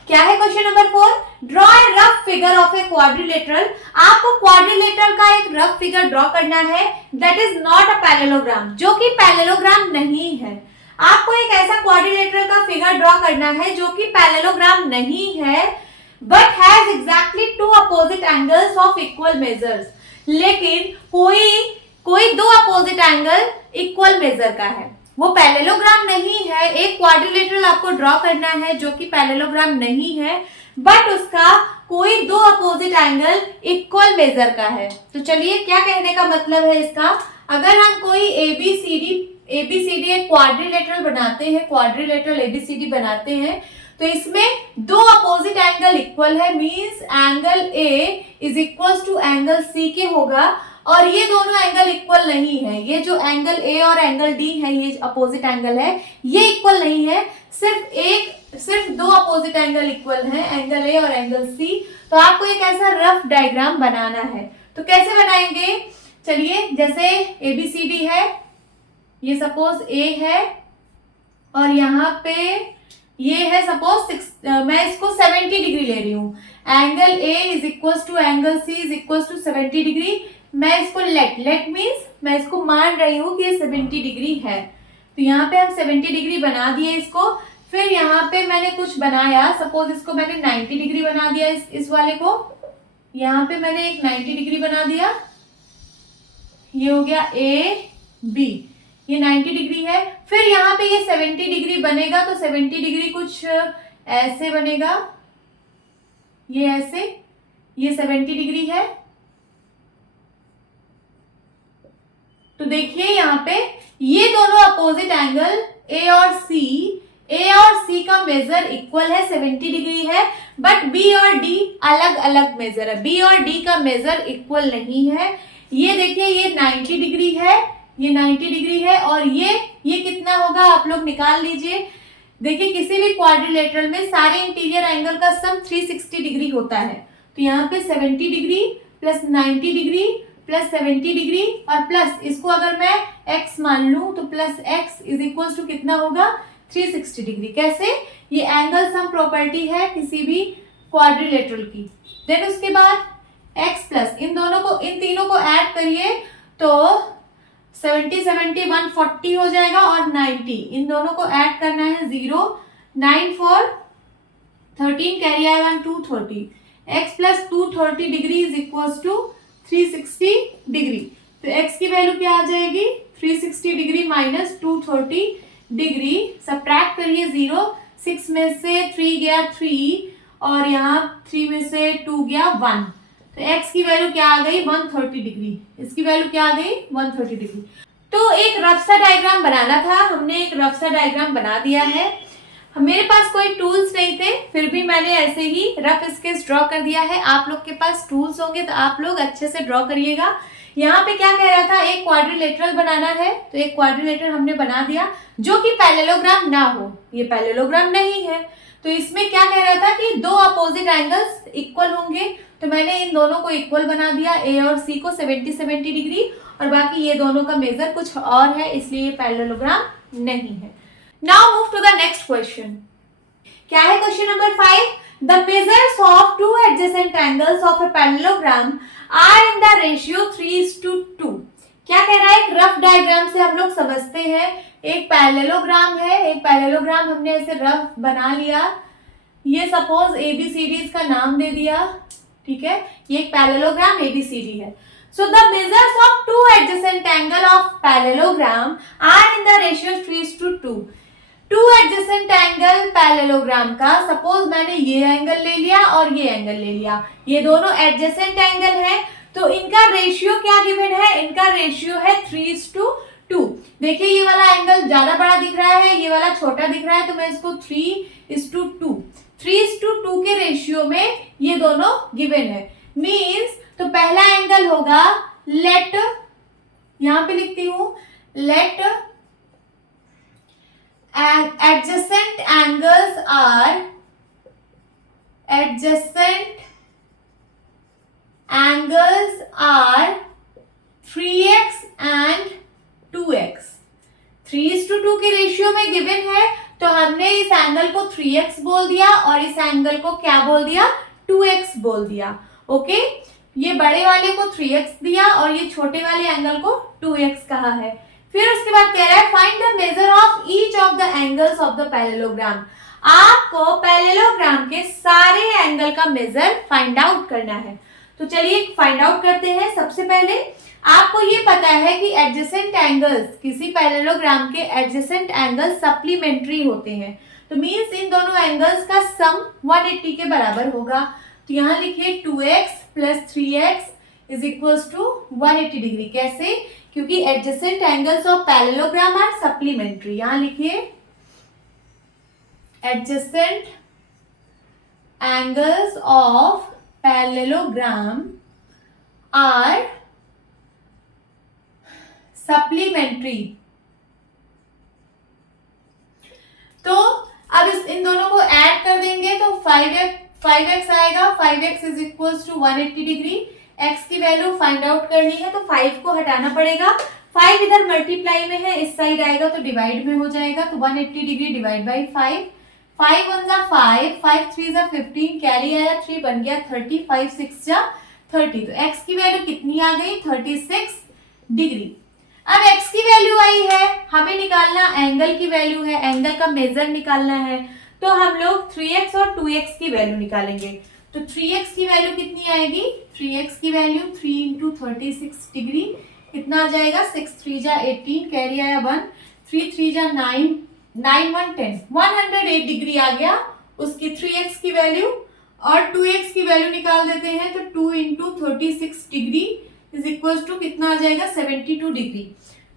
क्या है question number 4, draw a rough figure of a quadrilateral. आपको क्वाड्रिलेटरल का एक रफ फिगर ड्रॉ करना है that is not a parallelogram, जो कि पैरेललोग्राम नहीं है। आपको एक ऐसा क्वाड्रिलेटरल का फिगर ड्रॉ करना है जो कि पैरेललोग्राम नहीं है, but has exactly two opposite angles of equal measures. लेकिन कोई दो अपोजिट एंगल इक्वल मेजर का है, वो पैरेललोग्राम नहीं है। एक क्वाड्रिलेटरल आपको ड्रॉ करना है जो कि पैरेललोग्राम नहीं है, बट उसका कोई दो अपोजिट एंगल इक्वल मेजर का है। तो चलिए, क्या कहने का मतलब है इसका, अगर हम कोई एबीसीडी एक क्वाड्रिलेटरल बनाते हैं, क्वाड्रिलेटरल एबीसीडी बनाते हैं, तो इसमें दो अपोजिट एंगल इक्वल है, means angle A is equal to angle C के होगा, और ये दोनों एंगल इक्वल नहीं है। ये जो एंगल ए और एंगल डी है, ये अपोजिट एंगल है, ये इक्वल नहीं है। सिर्फ दो अपोजिट एंगल इक्वल हैं, एंगल ए और एंगल सी। तो आपको एक ऐसा रफ डायग्राम बनाना है। तो कैसे बनाएंगे, चलिए, जैसे एबीसीडी है, ये सपोज ए है, और यहाँ पे ये है सपोज मैं इसको 70 डिग्री ले रही हूँ। Angle A is equal to angle C is equal to 70 degree. मैं इसको लेट मीन्स मैं इसको मान रही हूँ कि ये 70 डिग्री है। तो यहाँ पे हम 70 डिग्री बना दिए इसको। फिर यहाँ पे मैंने कुछ बनाया, सपोज इसको मैंने 90 डिग्री बना दिया, इस वाले को यहाँ पे मैंने एक 90 डिग्री बना दिया। ये हो गया ए बी, ये 90 डिग्री है। फिर यहाँ पे ये 70 डिग्री बनेगा, तो 70 डिग्री कुछ ऐसे बनेगा, ये ऐसे, ये 70 डिग्री है। तो देखिए यहाँ पे ये दोनों अपोजिट एंगल ए और सी का मेजर इक्वल है, 70 डिग्री है, बट बी और डी अलग अलग मेजर है। बी और डी का मेजर इक्वल नहीं है। ये देखिए, ये 90 डिग्री है, ये 90 डिग्री है, और ये कितना होगा आप लोग निकाल लीजिए। देखिए, किसी भी क्वाड्रिलेटरल में सारे इंटीरियर एंगल का सम 360 डिग्री होता है। तो यहाँ पे 70 degree plus 90 degree plus 70 degree और प्लस इसको अगर मैं x मान लूं, तो plus x is equal to कितना होगा, 360 डिग्री। कैसे, ये एंगल सम प्रॉपर्टी है किसी भी क्वाड्रिलेटरल की। देन उसके बाद x प्लस इन तीनों को ऐड करिए, तो 70 70 140 हो जाएगा, और 90 इन दोनों को ऐड करना है, 0 9 4 13 कैरी आएगा 230। x प्लस 230 degree is equal to 360 degree. तो x की वैल्यू क्या आ जाएगी, 360 डिग्री माइनस 230 डिग्री। सब्ट्रैक्ट करिए, 0 6 में से 3 गया 3, और यहाँ 3 में से 2 गया 1। तो x की वैल्यू क्या आ गई, 130 डिग्री। इसकी वैल्यू क्या आ गई, 130 डिग्री। तो एक रफ सा डायग्राम बनाना था, हमने एक रफ सा डायग्राम बना दिया है। मेरे पास कोई टूल्स नहीं थे, फिर भी मैंने ऐसे ही रफ स्केच ड्रॉ कर दिया है। आप लोग के पास टूल्स होंगे तो आप लोग अच्छे से ड्रॉ करिएगा। यहाँ पे क्या कह रहा था, एक क्वाड्रिलेटरल बनाना है, तो एक क्वाड्रिलेटरल हमने बना दिया जो कि पैरेललोग्राम ना हो। ये पैरेललोग्राम नहीं है, तो इसमें क्या कह रहा था कि दो अपोजिट एंगल्स इक्वल होंगे। तो मैंने इन दोनों को इक्वल बना दिया, ए और सी को 70 डिग्री, और बाकी ये दोनों का मेजर कुछ और है, इसलिए ये पैरेललोग्राम नहीं है। Now move to the next question. क्या है question number 5? The measures of two adjacent angles of a parallelogram are in the ratio 3:2. क्या कह रहा है, एक रफ डायग्राम से हम लोग समझते हैं। एक पैरेललोग्राम है, एक पैरेललोग्राम हमने ऐसे रफ बना लिया। ये सपोज ABCD इसका नाम दे दिया, ठीक है। ये एक पैरेललोग्राम ABCD है। So the measures of two adjacent angle of parallelogram are in the ratio 3:2. Two adjacent angle parallelogram का, सपोज मैंने ये एंगल ले लिया और ये एंगल ले लिया, ये दोनों एडजेसेंट एंगल है, तो इनका रेशियो क्या गिवन है, इनका रेशियो है 3:2। देखिए, ये वाला एंगल ज्यादा बड़ा दिख रहा है, ये वाला छोटा दिख रहा है, तो मैं इसको 3:2 के रेशियो में ये दोनों गिवन है। मीन्स तो पहला एंगल होगा, लेट, यहां पे लिखती हूं, late adjacent angles are 3x and 2x। 3:2 के रेशियो में गिवन है, तो हमने इस एंगल को 3x बोल दिया और इस एंगल को क्या बोल दिया, 2x बोल दिया। ओके, ये बड़े वाले को 3x दिया और ये छोटे वाले एंगल को 2x कहा है। फिर उसके बाद कह रहा है find the measure of each of the angles of the parallelogram. आपको पैरेललोग्राम के सारे एंगल का मेजर फाइंड आउट करना है। तो चलिए फाइंड आउट करते हैं। सबसे पहले आपको ये पता है कि एडजेसेंट एंगल्स, किसी पैरेललोग्राम के एडजेसेंट एंगल्स सप्लीमेंट्री होते हैं, तो मीन्स इन दोनों एंगल्स का सम 180 के बराबर होगा। तो यहाँ लिखिए 2x plus 3x is equals to 180 degree. कैसे? क्योंकि adjacent angles of parallelogram are supplementary. यहाँ लिखिए adjacent angles of parallelogram are supplementary. तो अब इन दोनों को ऐड कर देंगे तो 5x आएगा। 5x is equals to 180 degree. x की वैल्यू फाइंड आउट करनी है तो 5 को हटाना पड़ेगा। 5 इधर मल्टीप्लाई में है, इस साइड आएगा तो डिवाइड में हो जाएगा। तो 180 डिग्री डिवाइड बाई 5, 5 1 जा 5, 5 3 जा 15, कैरी आया 3 बन गया 30, 5 6 जा 30। तो x की वैल्यू कितनी आ गई? 36 डिग्री। अब x की वैल्यू आई है, हमें निकालना एंगल की वैल्यू है, एंगल का मेजर निकालना है। तो हम लोग 3x और 2x की वैल्यू निकालेंगे। तो 3x की वैल्यू कितनी आएगी? 3x की वैल्यू 3 इंटू 36 डिग्री कितना आ जाएगा? 6 3 जा 18, कैरी आया 1, 3 3 जा 9, 9 1 10, 108 डिग्री आ गया उसकी 3x की वैल्यू। और 2x की वैल्यू निकाल देते हैं तो 2 into 36 degree is equal to कितना आ जाएगा? 72 डिग्री।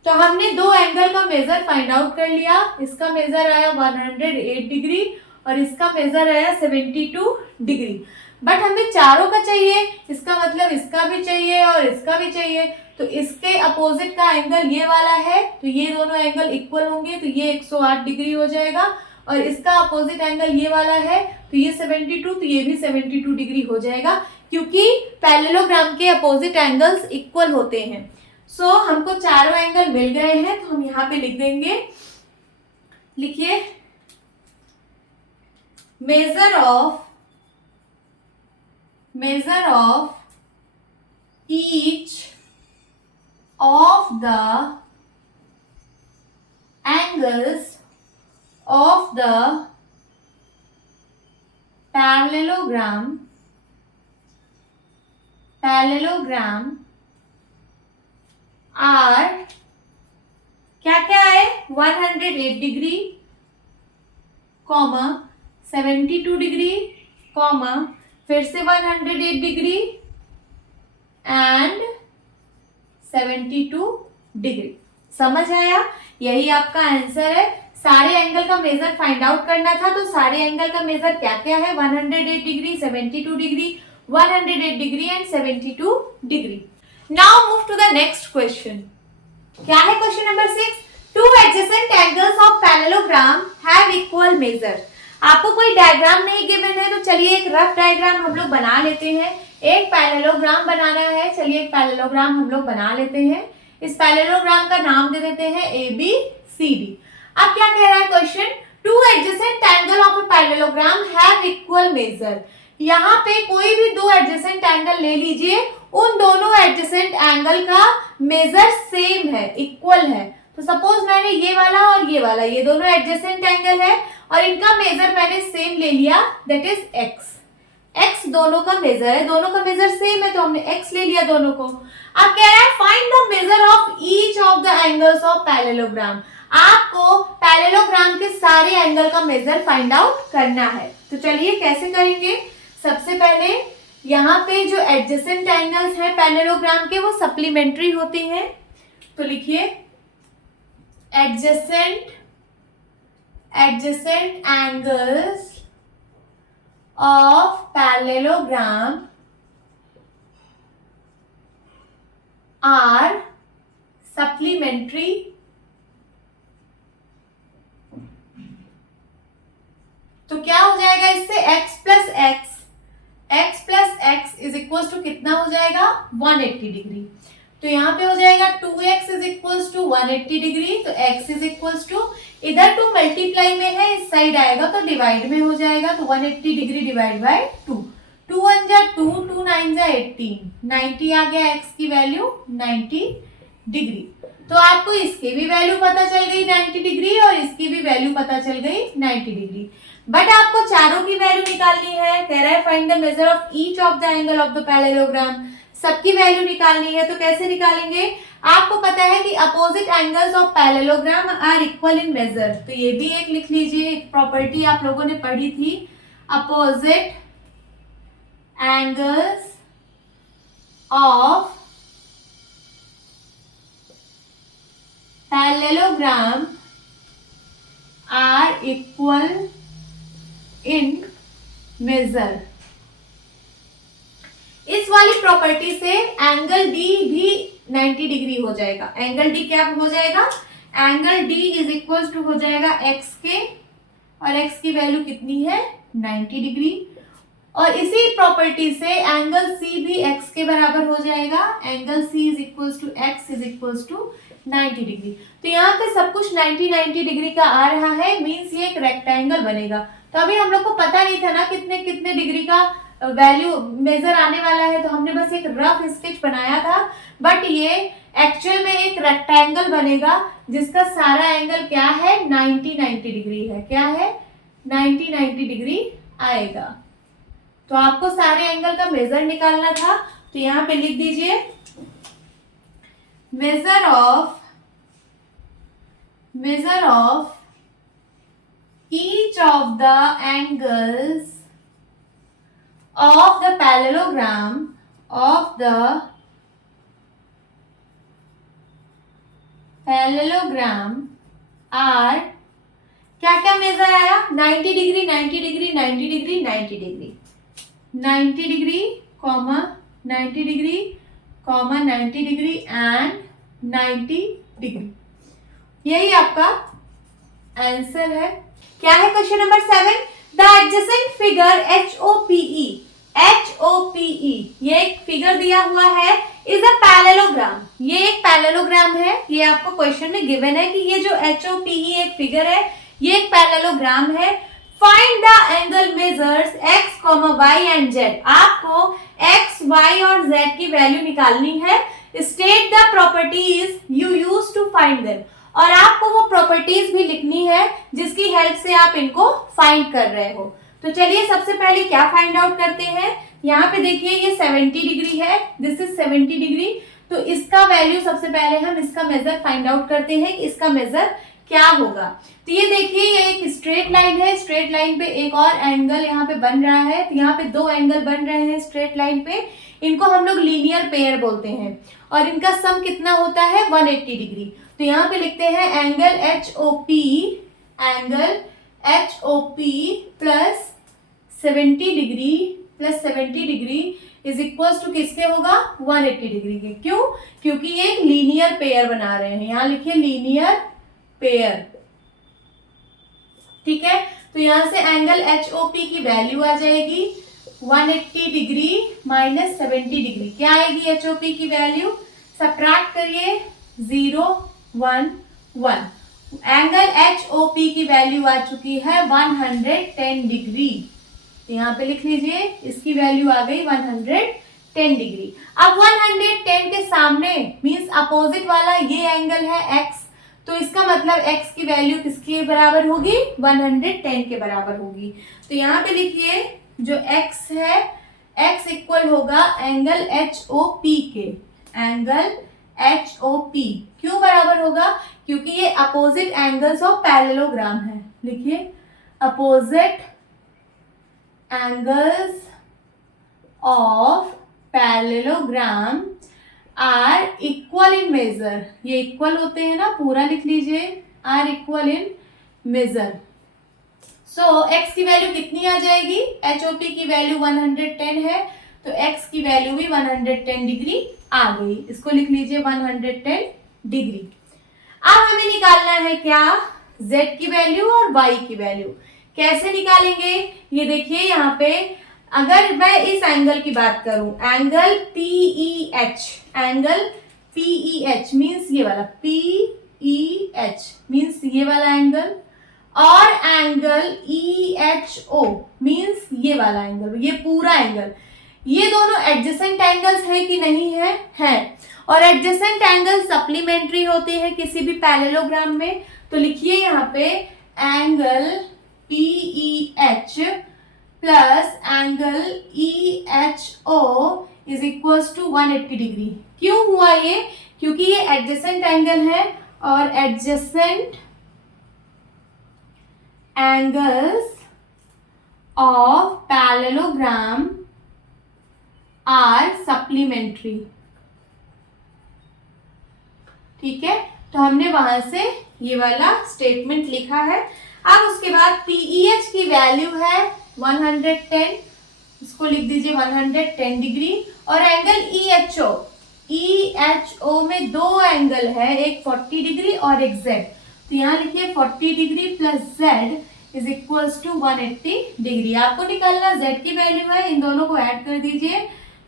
तो हमने दो एंगल का मेजर फाइंड आउट कर लिया। इसका मेजर आया 108 डिग्री और इसका मेजर आया 72 डिग्री। बट हमें चारों का चाहिए, इसका मतलब इसका भी चाहिए और इसका भी चाहिए। तो इसके अपोजिट का एंगल ये वाला है, तो ये दोनों एंगल इक्वल होंगे, तो ये 108 डिग्री हो जाएगा। और इसका अपोजिट एंगल ये वाला है, तो ये 72, तो ये भी 72 डिग्री हो जाएगा, क्योंकि पैरेललोग्राम के अपोजिट एंगल्स इक्वल होते हैं। सो हमको चारों एंगल मिल गए हैं, तो हम यहाँ पे लिख देंगे, लिखिए major of each of the angles of the parallelogram are क्या क्या है? 108 डिग्री, 72 डिग्री, फिर से 108 डिग्री एंड 72 डिग्री। समझ आया? यही आपका आंसर है। सारे एंगल का मेजर फाइंड आउट करना था, तो सारे एंगल का मेजर क्या क्या है? 108 degree, 72 degree, 108 degree and 72 degree. Now move to the next question. क्या है question number 6? Two adjacent angles of parallelogram have equal measure. आपको कोई डायग्राम नहीं गिवन है, तो चलिए एक रफ डायग्राम हम लोग बना लेते हैं। एक पैरेललोग्राम बनाना है, चलिए एक पैरेललोग्राम हम लोग बना लेते हैं। इस पैरेललोग्राम का नाम दे देते हैं ABCD। अब क्या कह रहा है question? Two adjacent angle of a parallelogram have equal major. यहाँ पे कोई भी दो एडजेसेंट एंगल ले लीजिए, उन दोनों एडजेसेंट एंगल का मेजर सेम है, इक्वल है। तो सपोज मैंने ये वाला और ये वाला, ये दोनों एडजेसेंट एंगल है और इनका मेजर मैंने सेम ले लिया, दैट इज x दोनों का मेजर है, दोनों का मेजर सेम है, तो हमने x ले लिया दोनों को। अब कह रहा है find the measure of each of the angles of parallelogram. आपको पैरेललोग्राम के सारे एंगल का मेजर फाइंड आउट करना है। तो चलिए कैसे करेंगे? सबसे पहले यहाँ पे जो एडजेसेंट एंगल्स हैं पैरेललोग्राम के, वो सप्लीमेंट्री होते हैं। तो लिखिए adjacent angles of parallelogram are supplementary तो क्या हो जाएगा इससे? x प्लस x इज इक्वल टू कितना हो जाएगा? 180 डिग्री। तो यहाँ पे हो जाएगा 2x is equal to 180 degree, तो x इज इक्वल टू, इधर 2 मल्टीप्लाई में है, इस साइड आएगा तो डिवाइड में हो जाएगा, तो 180 डिग्री डिवाइड बाय 2, 2 1 जा 2, 2 9 जा 18, 90 आ गया x की वैल्यू 90 डिग्री। तो आपको इसकी भी वैल्यू पता चल गई 90 डिग्री और इसकी भी वैल्यू पता चल गई 90 डिग्री। बट आपको चारों की वैल्यू निकालनी है। कह रहा है find the measure of each of the angle of the parallelogram, सबकी वैल्यू निकालनी है। तो कैसे निकालेंगे, आपको पता है कि opposite angles of parallelogram are equal in measure, तो ये भी एक लिख लीजिए, एक प्रॉपर्टी आप लोगों ने पढ़ी थी, opposite angles of parallelogram are equal in measure. इस वाली प्रॉपर्टी से एंगल डी भी 90 डिग्री हो जाएगा। एंगल डी क्या हो जाएगा, angle D is equal to हो जाएगा एक्स के, और एक्स की वैल्यू कितनी है 90 डिग्री। और इसी प्रॉपर्टी से एंगल सी भी एक्स के बराबर हो जाएगा। Angle C is equal to x is equal to 90 degree. तो यहाँ पे सब कुछ 90 डिग्री का आ रहा है, मीन्स ये एक रेक्टेंगल बनेगा। तो अभी हम लोग को पता नहीं था ना कितने कितने डिग्री का वैल्यू मेजर आने वाला है, तो हमने बस एक रफ स्केच बनाया था, बट ये एक्चुअल में एक रेक्टेंगल बनेगा जिसका सारा एंगल क्या है 90 डिग्री है। क्या है 90 डिग्री आएगा। तो आपको सारे एंगल का मेजर निकालना था, तो यहाँ पे लिख दीजिए measure of each of the angles of the parallelogram are क्या क्या मेजर आया 90 degree 90 degree 90 degree 90 degree 90 degree comma 90 degree comma 90 degree and 90 degree. यही आपका आंसर है। क्या है question number 7, the adjacent figure HOPE ये एक फिगर दिया हुआ है, इज अ पैरेललोग्राम, ये एक पैरेललोग्राम है। ये आपको क्वेश्चन में गिवन है कि ये जो HOPE एक फिगर है, ये एक पैरेललोग्राम है। Find the angle measures x, y and z। आपको x, y और z की वैल्यू निकालनी है। State the properties you use to find them, और आपको वो प्रॉपर्टीज भी लिखनी है जिसकी हेल्प से आप इनको फाइंड कर रहे हो। तो चलिए सबसे पहले क्या फाइंड आउट करते हैं। यहाँ पे देखिए ये 70 डिग्री है, दिस इज 70 डिग्री। तो इसका वैल्यू सबसे पहले हम इसका मेजर फाइंड आउट करते हैं कि इसका मेजर क्या होगा। तो ये देखिए ये एक स्ट्रेट लाइन है, स्ट्रेट लाइन पे एक और एंगल यहाँ पे बन रहा है। तो यहाँ पे दो एंगल बन रहे हैं स्ट्रेट लाइन पे, इनको हम लोग लीनियर पेयर बोलते हैं, और इनका सम कितना होता है 180 डिग्री। तो यहाँ पे लिखते हैं angle HOP plus 70 degree is equal to किसके होगा 180 डिग्री के। क्यों, क्योंकि ये एक लीनियर पेयर बना रहे हैं। यहाँ लिखिए लीनियर पेयर, ठीक है। तो यहाँ से एंगल HOP की वैल्यू आ जाएगी 180 डिग्री माइनस 70 डिग्री। क्या आएगी HOP की वैल्यू, सब्ट्रैक्ट करिए 0 1 1। एंगल HOP की वैल्यू आ चुकी है 110 डिग्री। तो यहाँ पे लिख लीजिए इसकी वैल्यू आ गई 110 डिग्री। अब 110 के सामने मींस अपोजिट वाला ये एंगल है x, तो इसका मतलब x की वैल्यू किसके बराबर होगी 110 के बराबर होगी। तो यहाँ पे लिखिए जो x है x इक्वल होगा एंगल HOP के। एंगल HOP क्यों बराबर होगा, क्योंकि ये अपोजिट एंगल्स ऑफ पैरेललोग्राम है। लिखिए opposite angles of parallelogram are equal in measure. ये इक्वल होते हैं ना, पूरा लिख लीजिए are equal in measure. So x की वैल्यू कितनी आ जाएगी, HOP की वैल्यू 110 है, तो x की वैल्यू भी 110 डिग्री आ गई। इसको लिख लीजिए 110 डिग्री। अब हमें निकालना है क्या, z की वैल्यू और y की वैल्यू। कैसे निकालेंगे, ये देखिए यहाँ पे अगर मैं इस एंगल की बात करूं, एंगल PEH मीन्स ये वाला PEH मीन्स ये वाला एंगल, और एंगल EHO मीन्स ये वाला एंगल, ये पूरा एंगल, ये दोनों एडजेसेंट एंगल्स है कि नहीं है, है। और एडजेसेंट एंगल सप्लीमेंट्री होते हैं किसी भी पैरेललोग्राम में। तो लिखिए यहाँ पे angle PEH plus angle EHO is equals to 180 degree. क्यों हुआ ये? क्योंकि ये एडजेसेंट एंगल है और adjacent angles of parallelogram are supplementary. ठीक है, तो हमने वहां से ये वाला स्टेटमेंट लिखा है। अब उसके बाद PEH की वैल्यू है 110, इसको लिख दीजिए 110 डिग्री। और एंगल EHO में दो एंगल है, एक 40 डिग्री और एक Z। तो यहाँ लिखिए 40 degree plus Z is equals to 180 degree. आपको निकालना Z की वैल्यू है, इन दोनों को ऐड कर दीजिए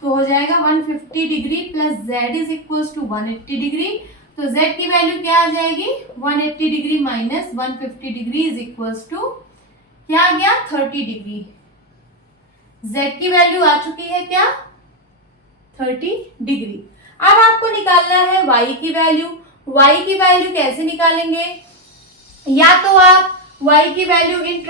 तो हो जाएगा 150 degree plus Z is equals to 180 degree. तो Z की वैल्यू क्या आ जाएगी? 180 degree minus 150 degree is equals to क्या आ गया? 30 डिग्री। Z की वैल्यू आ चुकी है क्या? 30 डिग्री। अब आपको निकालना है Y की वैल्यू। Y की वैल्यू कैसे निकालेंगे? या तो आप Y की वैल्यू इन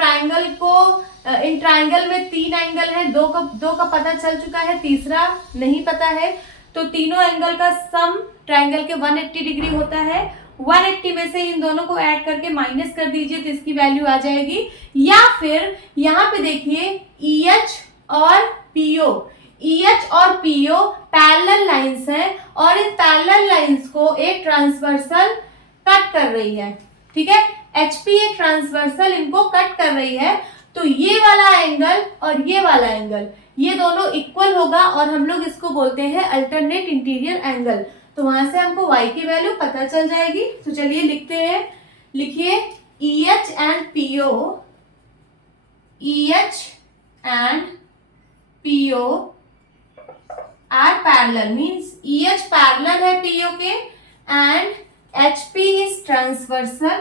ट्राइंगल में 3 एंगल है, दो का पता चल चुका है, तीसरा नहीं पता है, तो तीनों एंगल का सम ट्राइंगल के 180 डिग्री होता है। 180 में से इन दोनों को ऐड करके माइनस कर दीजिए तो इसकी वैल्यू आ जाएगी। या फिर यहाँ पे देखिए EH और PO पैरेलल लाइंस हैं और इन पैरेलल लाइंस को एक ट्रांसवर्सल कट कर रही है। ठीक है, HP एक ट्रांसवर्सल इनको कट कर रही है। तो ये वाला एंगल और ये वाला एंगल ये दोनों इक्वल होगा और हम लोग इसको बोलते हैं अल्टरनेट इंटीरियर एंगल। तो वहां से हमको Y की वैल्यू पता चल जाएगी। तो चलिए लिखते हैं, लिखिए EH and PO are parallel, means EH parallel है PO के and HP is transversal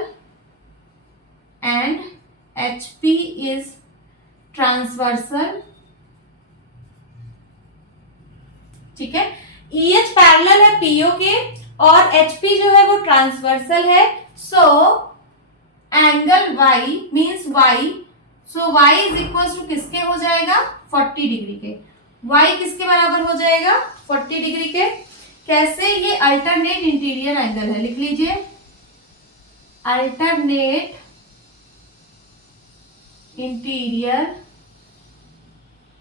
ठीक है। EH पैरेलल है PO के और HP जो है वो ट्रांसवर्सल है। So angle Y means Y, so Y is equal to किसके हो जाएगा? 40 डिग्री के। Y किसके बराबर हो जाएगा? 40 डिग्री के। कैसे? ये अल्टरनेट इंटीरियर एंगल है, लिख लीजिए अल्टरनेट इंटीरियर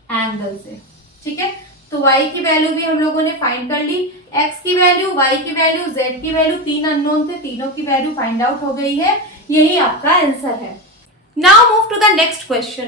एंगल से। ठीक है, तो Y की वैल्यू भी हम लोगों ने फाइंड कर ली। X की वैल्यू, Y की वैल्यू, Z की वैल्यू, 3 अननोन थे, तीनों की वैल्यू फाइंड आउट हो गई है। यही आपका आंसर है। Now move to the next question.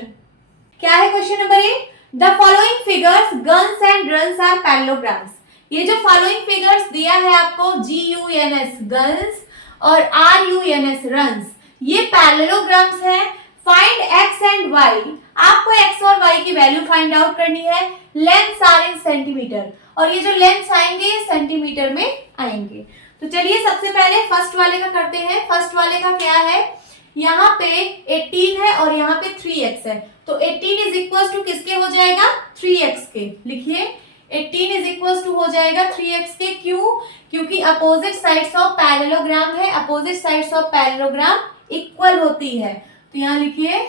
क्या है question number 8? The following figures guns and runs are parallelograms. ये जो फॉलोइंग फिगर्स दिया है आपको GUNS गन्स और RUNS रन्स, ये पैरेललोग्राम्स हैं। फाइंड X एंड Y, आपको X और Y की वैल्यू फाइंड आउट करनी है। लेंथ्स आर इन सेंटीमीटर, और ये जो लेंथ्स आएंगे ये सेंटीमीटर में आएंगे। तो चलिए सबसे पहले फर्स्ट वाले का करते हैं। फर्स्ट वाले का क्या है? यहाँ पे 18 है और यहाँ पे 3x है, तो 18 इज इक्वल टू किसके हो जाएगा? 3x के। लिखिए 18 इज इक्वल टू हो जाएगा 3x के। क्यों? क्योंकि अपोजिट साइड्स ऑफ पैरेललोग्राम है, opposite sides of parallelogram equal होती है। तो यहाँ लिखिए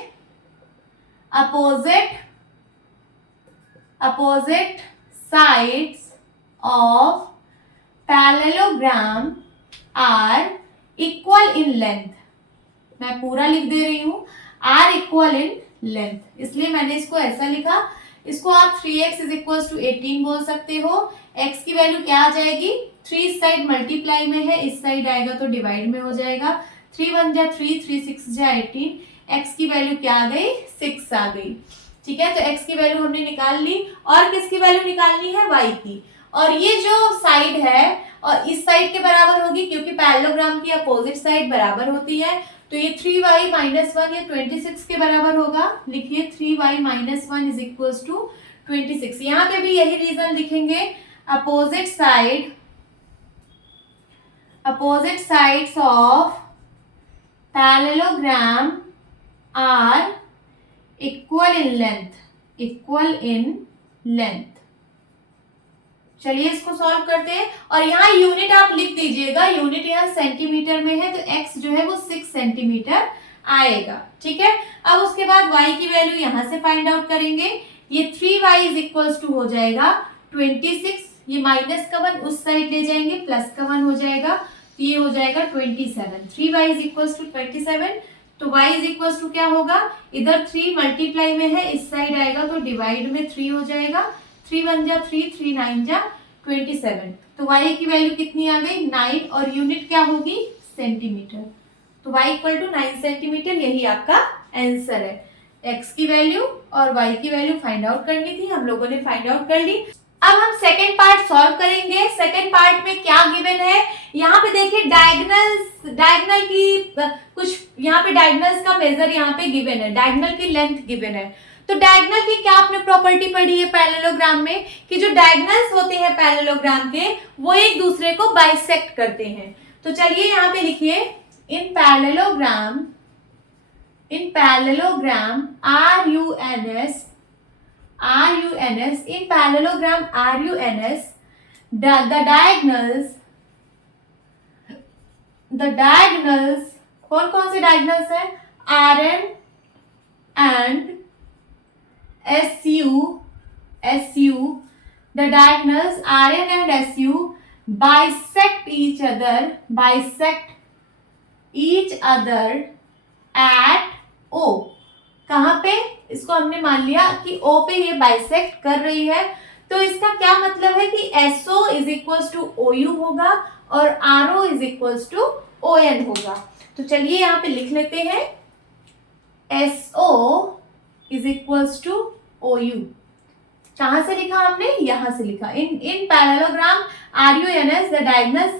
opposite sides of parallelogram are equal in length. मैं पूरा लिख दे रही हूं, आर इक्वल इन लेंथ, इसलिए मैंने इसको ऐसा लिखा। इसको आप 3x इज इक्वल टू 18 बोल सकते हो। x की वैल्यू क्या आ जाएगी? 3 इस साइड मल्टीप्लाई में है, इस साइड आएगा तो डिवाइड में हो जाएगा। 3 1 जा 3, 3 6 जा 18। x की वैल्यू क्या आ गई? 6 आ गई। ठीक है, तो x की वैल्यू हमने निकाल ली। और किसकी वैल्यू निकालनी है? y की। और ये जो साइड है और इस साइड के बराबर होगी, क्योंकि पैरेललोग्राम की अपोजिट साइड बराबर होती है। तो ये 3y माइनस 1 ये 26 के बराबर होगा। लिखिए 3y minus 1 is equal to 26। यहाँ पे भी यही रीजन लिखेंगे, opposite sides of parallelogram are equal in length. चलिए इसको सॉल्व करते हैं। और यहाँ यूनिट आप लिख दीजिएगा, यूनिट यहाँ सेंटीमीटर में है, तो x जो है वो 6 सेंटीमीटर आएगा। ठीक है, अब उसके बाद y की वैल्यू यहाँ से फाइंड आउट करेंगे। ये 3y इज इक्वल्स टू हो जाएगा 26, ये माइनस का 1 उस साइड ले जाएंगे, प्लस का 1 हो जाएगा, तो ये हो जाएगा 27। 3y इज इक्वल्स टू 27, तो y इज इक्वल्स टू क्या होगा, इधर 3 मल्टीप्लाई में है, इस साइड आएगा तो डिवाइड में 3 हो जाएगा, 3 1 जा 3, 3 9 जा 27। तो y की वैल्यू कितनी आ गई 9, और यूनिट क्या होगी सेंटीमीटर। तो y इक्वल टू 9 सेंटीमीटर, यही आपका आंसर है। x की वैल्यू और y की वैल्यू फाइंड आउट करनी थी, हम लोगों ने फाइंड आउट कर ली। अब हम सेकेंड पार्ट सॉल्व करेंगे। सेकेंड पार्ट में क्या गिवन है, यहाँ पे देखिए डायगोनल की कुछ, यहाँ पे डायगोनल्स का मेजर यहाँ पे गिवन है, डायगोनल की लेंथ गिवन है। तो डायगोनल की क्या आपने प्रॉपर्टी पढ़ी है पैरेललोग्राम में, कि जो डायगोनल्स होते हैं पैरेललोग्राम के वो एक दूसरे को बाइसेक्ट करते हैं। तो चलिए यहाँ पे लिखिए, इन parallelogram RUNS, in parallelogram RUNS, the diagonals कौन कौन से diagonals है, RN and SU, the diagonals RN and SU bisect each other at O। कहाँ पे, इसको हमने मान लिया कि O पे ये बाइसेक्ट कर रही है, तो इसका क्या मतलब है कि SO is equals to OU होगा और RO is equals to ON होगा। तो चलिए यहाँ पे लिख लेते हैं, SO is equals to OU। कहाँ से लिखा हमने, यहाँ से लिखा, in parallelogram RUNS the diagonals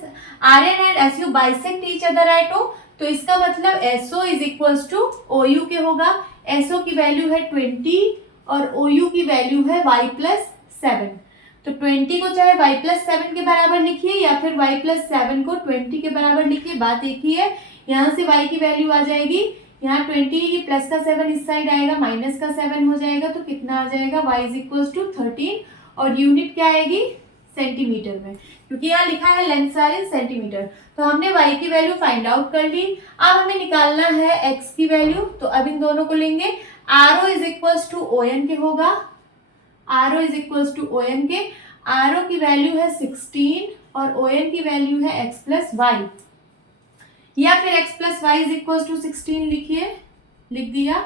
RN and SU bisect each other at O। तो इसका मतलब SO is equals to OU के होगा। SO की वैल्यू है 20 और OU की वैल्यू है y प्लस 7। तो 20 को चाहे y प्लस 7 के बराबर लिखिए या फिर y प्लस 7 को 20 के बराबर लिखिए, बात एक ही है। यहाँ से y की वैल्यू आ जाएगी, यहाँ 20 प्लस का 7 इस साइड आएगा, माइनस का 7 हो जाएगा, तो कितना आ जाएगा y इज इक्वल्स टू 13, और यूनिट क्या आएगी सेंटीमीटर में, क्योंकि यहाँ लिखा है लेंथ आर इन सेंटीमीटर। तो हमने y की वैल्यू फाइंड आउट कर ली। अब हमें निकालना है x की वैल्यू, तो अब इन दोनों को लेंगे, RO is equals to ON के होगा, RO is equals to ON के, RO की वैल्यू है 16 और ON की वैल्यू है x प्लस वाई, या फिर x plus y is equals to 16 लिखिए, लिख दिया।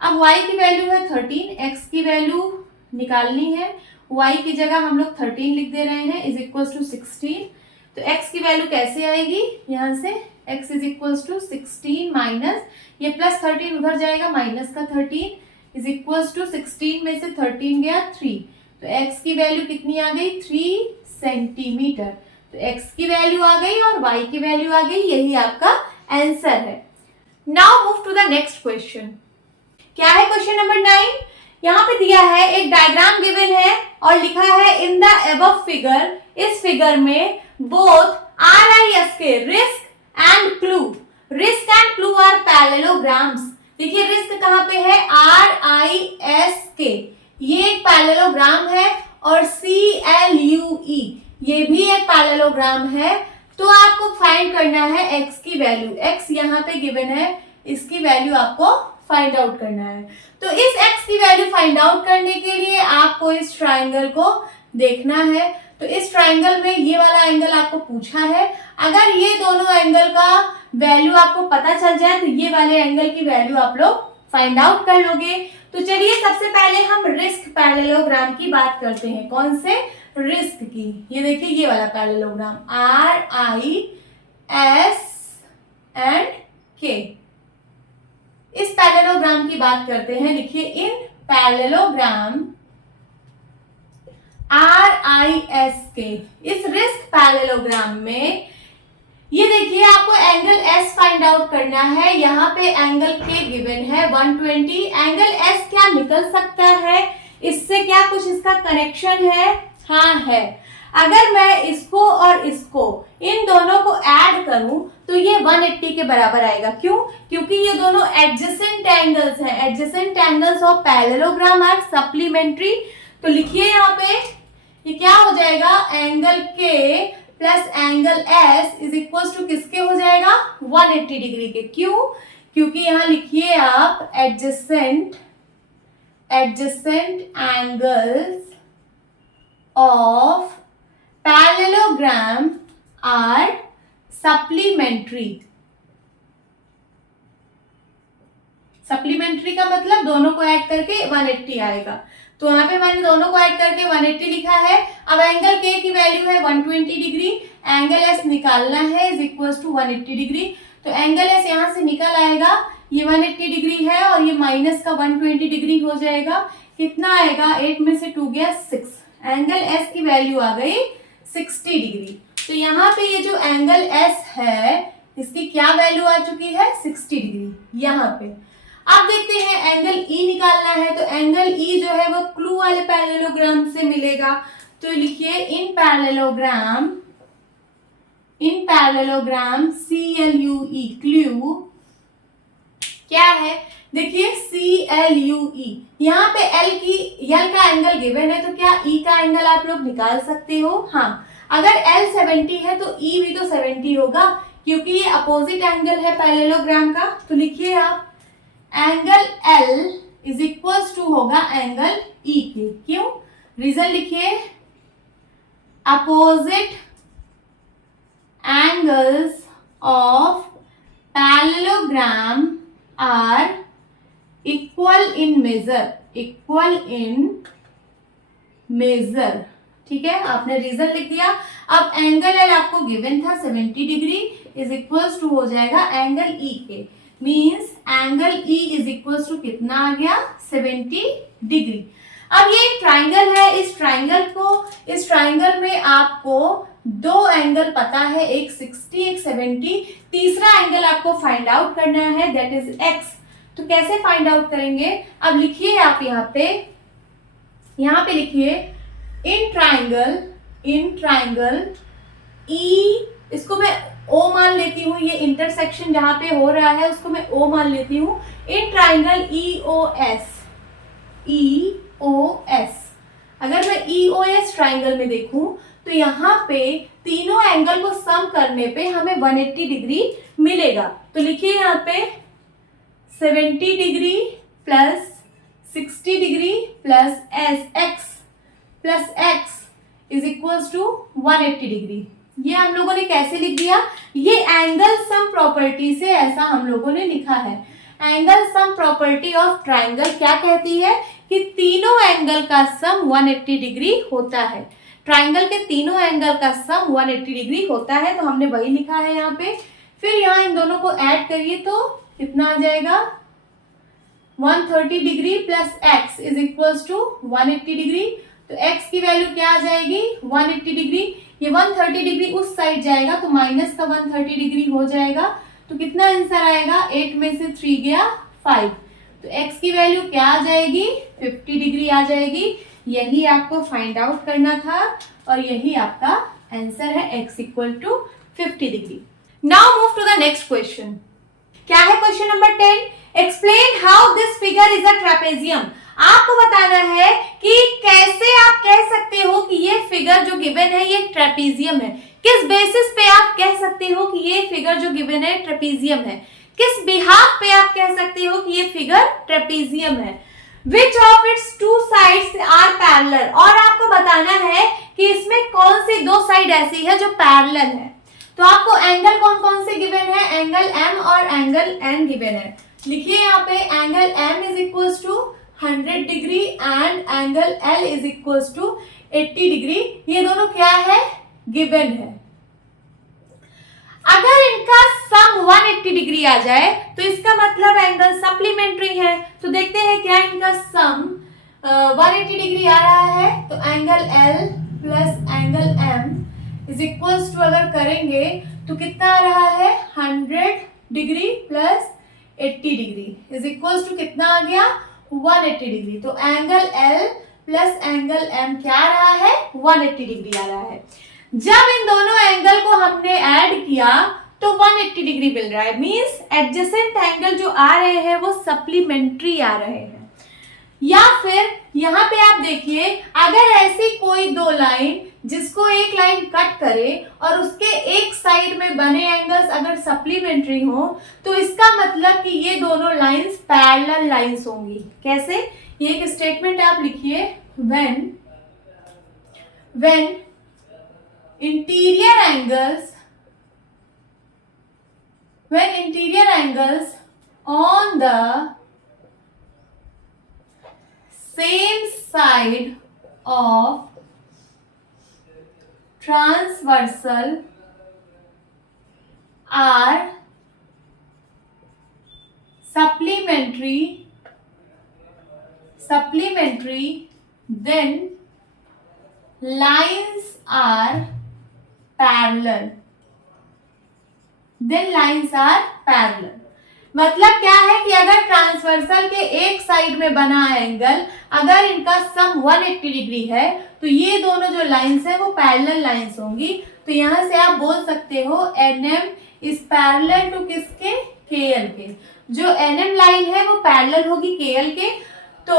अब y की वैल्यू है 13, x की वैल्यू निकालनी है, y की जगह हम लोग 13 लिख दे रहे हैं, इज इक्वल्स टू 16। तो x की वैल्यू कैसे आएगी, यहाँ से x is equals to 16 minus ये प्लस 13 उधर जाएगा, माइनस का 13 इज इक्वल्स टू 16 में से 13 गया 3, तो x की वैल्यू कितनी आ गई 3 सेंटीमीटर। तो x की वैल्यू आ गई और y की वैल्यू आ गई, यही आपका आंसर है। Now move to the next question. क्या है क्वेश्चन नंबर 9, यहाँ पे दिया है एक डायग्राम गिवन है और लिखा है इन द अबव फिगर, इस फिगर में both RISK risk and clue are parallelograms. देखिए रिस्क कहाँ पे है, RISK, ये एक पैरेललोग्राम है, और CLUE ये भी एक पैरेललोग्राम है। तो आपको फाइंड करना है x की वैल्यू, x यहाँ पे गिवन है, इसकी वैल्यू आपको फाइंड आउट करना है। तो इस x की वैल्यू फाइंड आउट करने के लिए आपको इस ट्राइंगल को देखना है। तो इस ट्राइंगल में ये वाला एंगल आपको पूछा है, अगर ये दोनों एंगल का वैल्यू आपको पता चल जाए तो ये वाले एंगल की वैल्यू आप लोग फाइंड आउट कर लोगे। तो चलिए सबसे पहले हम रिस्क पैरेललोग्राम की बात करते हैं। कौन से, रिस्क की। ये देखिए ये वाला पैरेललोग्राम RIS एंड K, इस पैरेललोग्राम की बात करते हैं। लिखिए इन पैरेललोग्राम RISK, इस रिस्क पैरेललोग्राम में ये देखिए आपको एंगल S फाइंड आउट करना है। यहाँ पे एंगल K गिवन है 120, एंगल S क्या निकल सकता है, इससे क्या कुछ इसका कनेक्शन है, हाँ है। अगर मैं इसको और इसको इन दोनों को ऐड करूं तो ये 180 के बराबर आएगा। क्यों, क्योंकि ये दोनों एडजेसेंट एंगल्स हैं, adjacent angles of parallelogram are supplementary. तो लिखिए यहाँ पे ये क्या हो जाएगा, angle K plus angle S is equal to किसके हो जाएगा, 180 डिग्री के। क्यों, क्योंकि यहाँ लिखिए आप adjacent angles of parallelogram are supplementary. Supplementary का मतलब दोनों को ऐड करके 180 आएगा, तो यहाँ पे मैंने दोनों को ऐड करके 180 लिखा है। अब एंगल के की वैल्यू है 120 डिग्री, एंगल एस निकालना है इज इक्वल टू 180 डिग्री। तो एंगल एस यहाँ से निकल आएगा, ये 180 डिग्री है और ये माइनस का 120 डिग्री हो जाएगा। कितना आएगा, 8 में से 2 गया 6, एंगल एस की वैल्यू आ गई 60 डिग्री। तो यहाँ पे ये जो एंगल एस है इसकी क्या वैल्यू आ चुकी है, 60 डिग्री यहाँ पे। अब देखते हैं एंगल ई निकालना है, तो एंगल ई जो है वो क्लू वाले पैरेललोग्राम से मिलेगा। तो लिखिए इन पैरेललोग्राम CLUE, क्लू क्या है, देखिए CLUE, यहाँ पे L का एंगल गिवन है, तो क्या E का एंगल आप लोग निकाल सकते हो। हाँ, अगर L 70 है तो E भी तो 70 होगा, क्योंकि ये अपोजिट एंगल है पैरेललोग्राम का। तो लिखिए आप angle L is equals to होगा एंगल E के। क्यों, रीजन लिखिए, opposite angles of parallelogram are equal in measure. ठीक है, आपने रीजन लिख दिया। अब एंगल L आपको गिवन था 70 डिग्री इज इक्वल्स टू हो जाएगा एंगल E के, means angle E is equals to कितना आ गया, 70 डिग्री। अब ये एक ट्राइंगल है, इस ट्राइंगल में आपको दो एंगल पता है, एक 60 एक 70, तीसरा एंगल आपको फाइंड आउट करना है दैट इज x। तो कैसे फाइंड आउट करेंगे, अब लिखिए आप यहाँ पे लिखिए इन ट्राइंगल E, इसको मैं O मान लेती हूँ, ये इंटरसेक्शन जहां पे हो रहा है उसको मैं O मान लेती हूँ। इन ट्राइंगल EOS, अगर मैं EOS ट्राइंगल में देखूं तो यहाँ पे तीनों एंगल को सम करने पे हमें 180 डिग्री मिलेगा। तो लिखिए यहाँ पे 70 degree plus 60 degree plus x is equals to 180 degree. ये हम लोगों ने कैसे लिख दिया, ये एंगल सम प्रॉपर्टी से ऐसा हम लोगों ने लिखा है। Angle sum property of triangle क्या कहती है कि तीनों एंगल का सम 180 डिग्री होता है। ट्राइंगल के तीनों एंगल का सम 180 डिग्री होता है, तो हमने वही लिखा है यहाँ पे। फिर यहाँ इन दोनों को ऐड करिए तो कितना आ जाएगा, 130 degree plus x is equals to 180 degree. तो x की वैल्यू क्या आ जाएगी, 180 डिग्री। ये 130 डिग्री उस साइड जाएगा तो माइनस का 130 डिग्री हो जाएगा। तो कितना आंसर आएगा, 8 में से 3 गया 5। तो x की वैल्यू क्या आ जाएगी, 50 डिग्री आ जाएगी। यही आपको फाइंड आउट करना था और यही आपका आंसर है, x equal to 50 degree. Now move to the next question. क्या है question number 10, explain how this figure is a trapezium. आपको बताना है कि कैसे आप कह सकते हो कि ये फिगर जो गिवन है ये ट्रेपेजियम है। किस बेसिस पे आप कह सकते हो कि ये फिगर जो गिवन है ट्रेपेजियम है, किस बिहाफ पे आप कह सकते हो कि ये फिगर ट्रेपेजियम है। Which of its two sides are parallel, और आपको बताना है कि इसमें कौन सी दो साइड ऐसी है जो पैरेलल है। तो आपको एंगल कौन कौन से गिवन है, एंगल M और एंगल N गिवन है। लिखिए यहाँ पे angle M is equals to 100 degree and angle L is equals to 80 degree. ये दोनों क्या है, गिवन है। अगर इनका सम 180 डिग्री आ जाए तो इसका मतलब एंगल सप्लीमेंट्री है। तो देखते हैं क्या इनका सम 180 डिग्री आ रहा है। तो angle L plus angle M is equals to अगर करेंगे तो कितना आ रहा है, 100 degree plus 80 degree is equals to कितना आ गया, 180 डिग्री। तो angle L plus angle M क्या आ रहा है, 180 डिग्री आ रहा है। जब इन दोनों एंगल को हमने ऐड किया तो 180 डिग्री मिल रहा है, मींस एडजेसेंट एंगल जो आ रहे हैं वो सप्लीमेंट्री आ रहे हैं। या फिर यहाँ पे आप देखिए, अगर ऐसी कोई दो लाइन जिसको एक लाइन कट करे और उसके एक साइड में बने एंगल्स अगर सप्लीमेंट्री हो तो इसका मतलब कि ये दोनों लाइंस पैरेलल लाइंस होंगी। कैसे? ये एक स्टेटमेंट आप लिखिए, when interior angles on the same side of transversal are supplementary, then lines are parallel, मतलब क्या है कि अगर ट्रांसवर्सल के एक साइड में बना एंगल अगर इनका सम 180 डिग्री है तो ये दोनों जो लाइंस है वो पैरेलल लाइंस होंगी। तो यहां से आप बोल सकते हो NM इज पैरेलल टू किसके? KL के। जो NM लाइन है वो पैरेलल होगी KL के। तो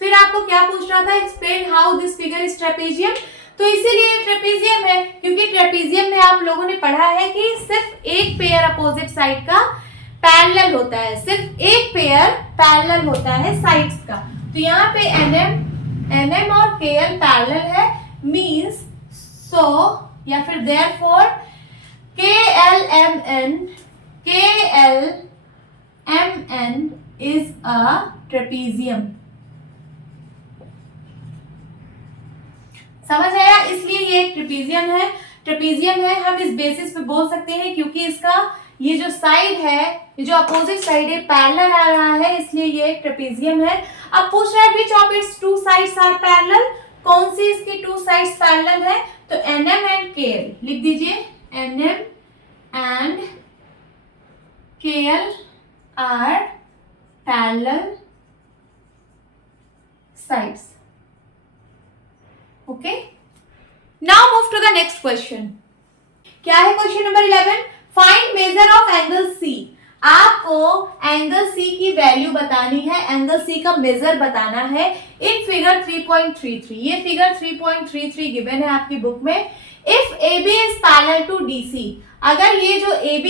फिर आपको क्या पूछ रहा था? Explain how this figure is trapezium. तो इसीलिए ट्रेपेजियम है क्योंकि ट्रेपेजियम में आप लोगों ने पढ़ा है कि सिर्फ एक पेयर अपोजिट साइड का पैरेलल होता है, सिर्फ एक पेयर पैरेलल होता है साइड्स का। तो यहाँ पे NM और KL पैरेलल है, मींस सो या फिर therefore KLMN is a trapezium. समझ आया? इसलिए ये एक ट्रेपेजियम है। हम इस बेसिस पे बोल सकते हैं क्योंकि इसका ये जो साइड है, ये जो अपोजिट साइड है पैरेलल आ रहा है, इसलिए ये एक ट्रेपेजियम है। अब पूछ रहा है which of its two sides are parallel, कौन सी इसकी टू साइड्स पैरेलल है? तो NM एंड KL लिख दीजिए, NM and KL are parallel sides. Okay. Now move to the next question. क्या है question number 11? Find major of angle C. आपको एंगल C की वैल्यू बतानी है, एंगल C का मेजर बताना है इन फिगर 3.33। ये फिगर 3.33 गिवन है आपकी बुक में। If AB is parallel to DC, अगर ये जो AB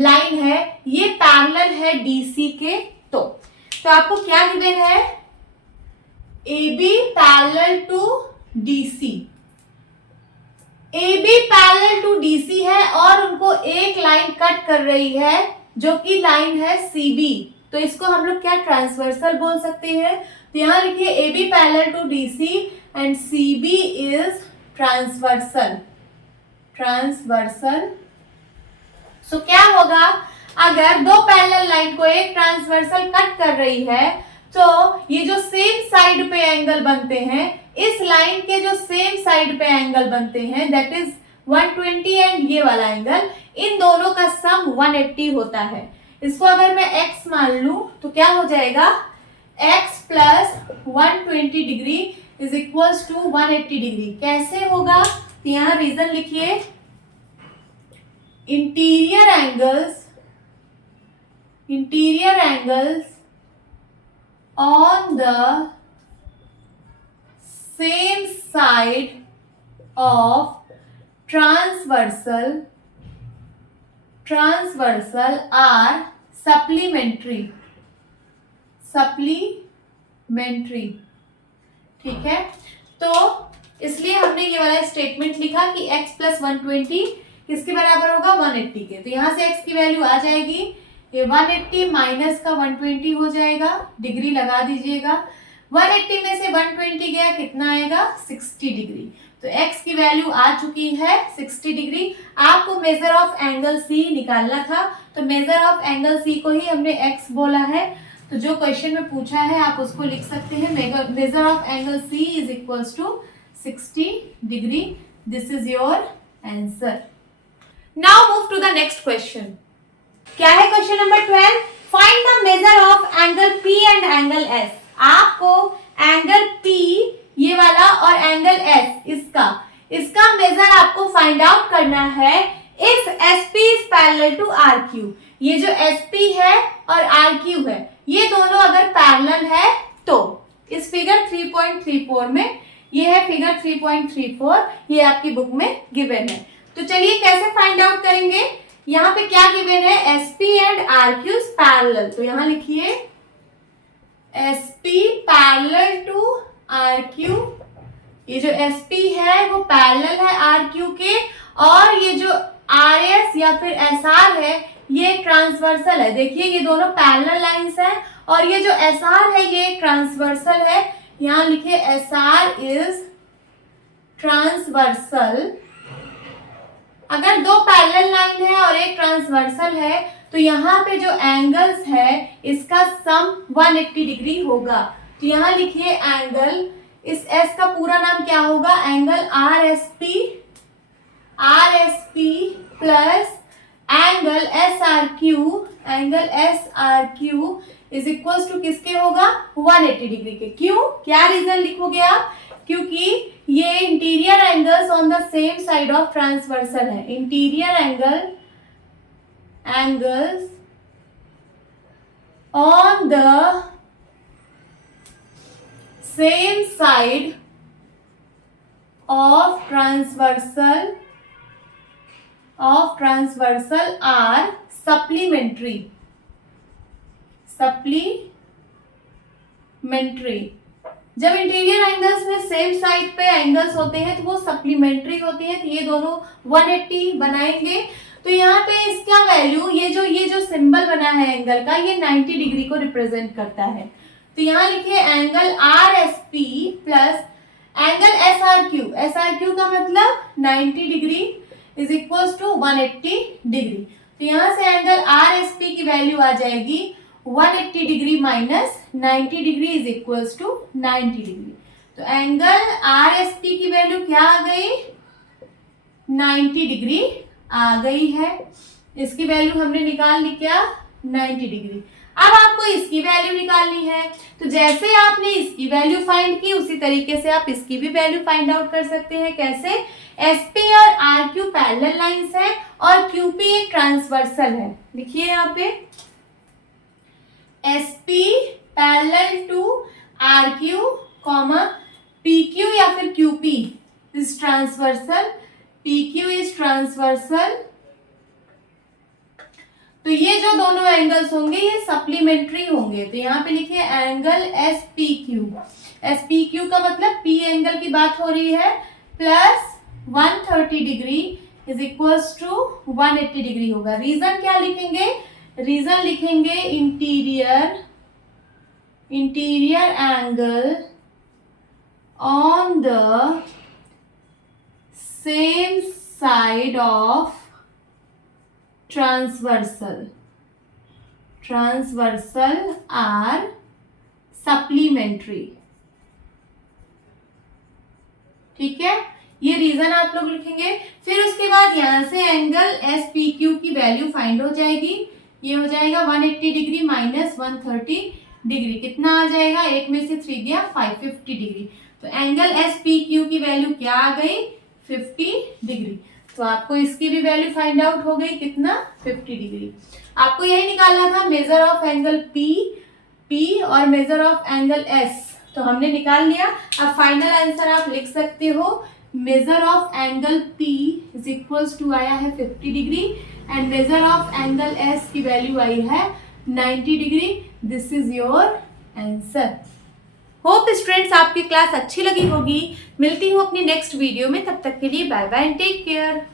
लाइन है ये पैरेलल है DC के, तो आपको क्या गिवन है? AB parallel to DC, AB parallel to DC है और उनको एक लाइन कट कर रही है जो कि लाइन है CB। तो इसको हम लोग क्या ट्रांसवर्सल बोल सकते हैं? तो यहां लिखिए AB parallel to DC and CB is transversal. So क्या होगा? अगर दो पैरेलल लाइन को एक ट्रांसवर्सल कट कर रही है तो ये जो सेम साइड पे एंगल बनते हैं, इस लाइन के जो सेम साइड पे एंगल बनते हैं दैट इज 120 एंड ये वाला एंगल, इन दोनों का सम 180 होता है। इसको अगर मैं x मान लूं तो क्या हो जाएगा? x plus 120 degree is equals to 180 degree. कैसे होगा? तो यहां रीजन लिखिए, interior angles on the same side of transversal are supplementary। ठीक है, तो इसलिए हमने ये वाला स्टेटमेंट लिखा कि x प्लस 120 किसके बराबर होगा? 180 के। तो यहां से x की वैल्यू आ जाएगी, ये 180 माइनस का 120 हो जाएगा, डिग्री लगा दीजिएगा। 180 में से 120 गया, कितना आएगा? 60 डिग्री। तो x की वैल्यू आ चुकी है 60 डिग्री। आपको मेजर ऑफ एंगल C निकालना था, तो मेजर ऑफ एंगल C को ही हमने x बोला है। तो जो क्वेश्चन में पूछा है आप उसको लिख सकते हैं, measure of angle C is equals to 60 degree. This is your answer. Now move to the next question. क्या है question number 12? Find the measure of angle P and angle S। आपको एंगल P ये वाला और angle S इसका measure आपको find out करना है if SP is parallel to RQ। ये जो SP है और RQ है ये दोनों अगर पैरेलल है तो इस फिगर 3.34 में ये है फिगर 3.34, ये आपकी बुक में गिवन है। तो चलिए कैसे फाइंड आउट करेंगे। यहाँ पे क्या गिवन है, SP एंड RQ पैरेलल। तो यहाँ लिखिए SP पैरेलल टू RQ। ये जो SP है वो पैरेलल है RQ के, और ये जो RS या फिर SR है ये ट्रांसवर्सल है। देखिए ये दोनों पैरेलल लाइंस हैं, और ये जो SR है ये ट्रांसवर्सल है। यहाँ लिखिए SR इज ट्रांसवर्सल। अगर दो पैरेलल लाइन है और एक ट्रांसवर्सल है तो यहाँ पे जो एंगल्स है इसका सम 180 डिग्री होगा। तो यहाँ लिखिए एंगल, इस S का पूरा नाम क्या होगा, angle RSP plus angle SRQ is equal to किसके होगा, 180 डिग्री के। क्यों, क्या रीजन लिखोगे आप, क्योंकि ये interior angles on the same side of transversal है। Interior angles on the same side of transversal are supplementary. जब इंटीरियर एंगल्स में सेम साइड पे एंगल्स होते हैं तो वो सप्लीमेंट्री होते हैं, तो ये दोनों 180 बनाएंगे। तो यहाँ पे इसका वैल्यू, ये जो सिंबल बना है एंगल का, ये 90 डिग्री को रिप्रेजेंट करता है। तो यहाँ लिखिए angle RSP plus angle SRQ का मतलब 90 degree is equal to 180 degree. तो यहाँ से एंगल RSP की वैल्यू आ जाएगी 180 degree minus 90 degree is equal to 90 degree. तो एंगल RSP की वैल्यू क्या आ गई, 90 डिग्री आ गई है। इसकी वैल्यू हमने निकाल ली क्या, 90 डिग्री। अब आपको इसकी वैल्यू निकालनी है, तो जैसे आपने इसकी वैल्यू फाइंड की उसी तरीके से आप इसकी भी वैल्यू फाइंड आउट कर सकते हैं। कैसे, SP और RQ पैरेलल लाइंस है और QP एक ट्रांसवर्सल है। देखिए यहाँ पे SP parallel to RQ, PQ या फिर QP is transversal, PQ is transversal. तो ये जो दोनों एंगल्स होंगे ये सप्लीमेंट्री होंगे। तो यहाँ पे लिखिए एंगल SPQ का मतलब P एंगल की बात हो रही है, plus 130 degree is equals to 180 degree होगा। रीजन क्या लिखेंगे, रीजन लिखेंगे interior angle on the same side of transversal are supplementary. ठीक है, ये रीजन आप लोग लिखेंगे। फिर उसके बाद यहां से एंगल SPQ की वैल्यू फाइंड हो जाएगी। ये हो जाएगा 180 डिग्री माइनस 130 डिग्री, कितना आ जाएगा, 8 में से 3 गया 550 डिग्री। तो एंगल SPQ की वैल्यू क्या आ गई, 50 डिग्री। तो आपको इसकी भी वैल्यू फाइंड आउट हो गई, कितना, 50 डिग्री। आपको यही निकालना था मेजर ऑफ एंगल P और मेजर ऑफ एंगल S, तो हमने निकाल लिया। अब फाइनल आंसर आप लिख सकते हो, measure of angle P is equals to आया है 50 degree and measure of angle S की वैल्यू आई है 90 degree. This is your answer. Hope students आपकी क्लास अच्छी लगी होगी। मिलती हूँ अपनी नेक्स्ट वीडियो में, तब तक के लिए bye bye and take care.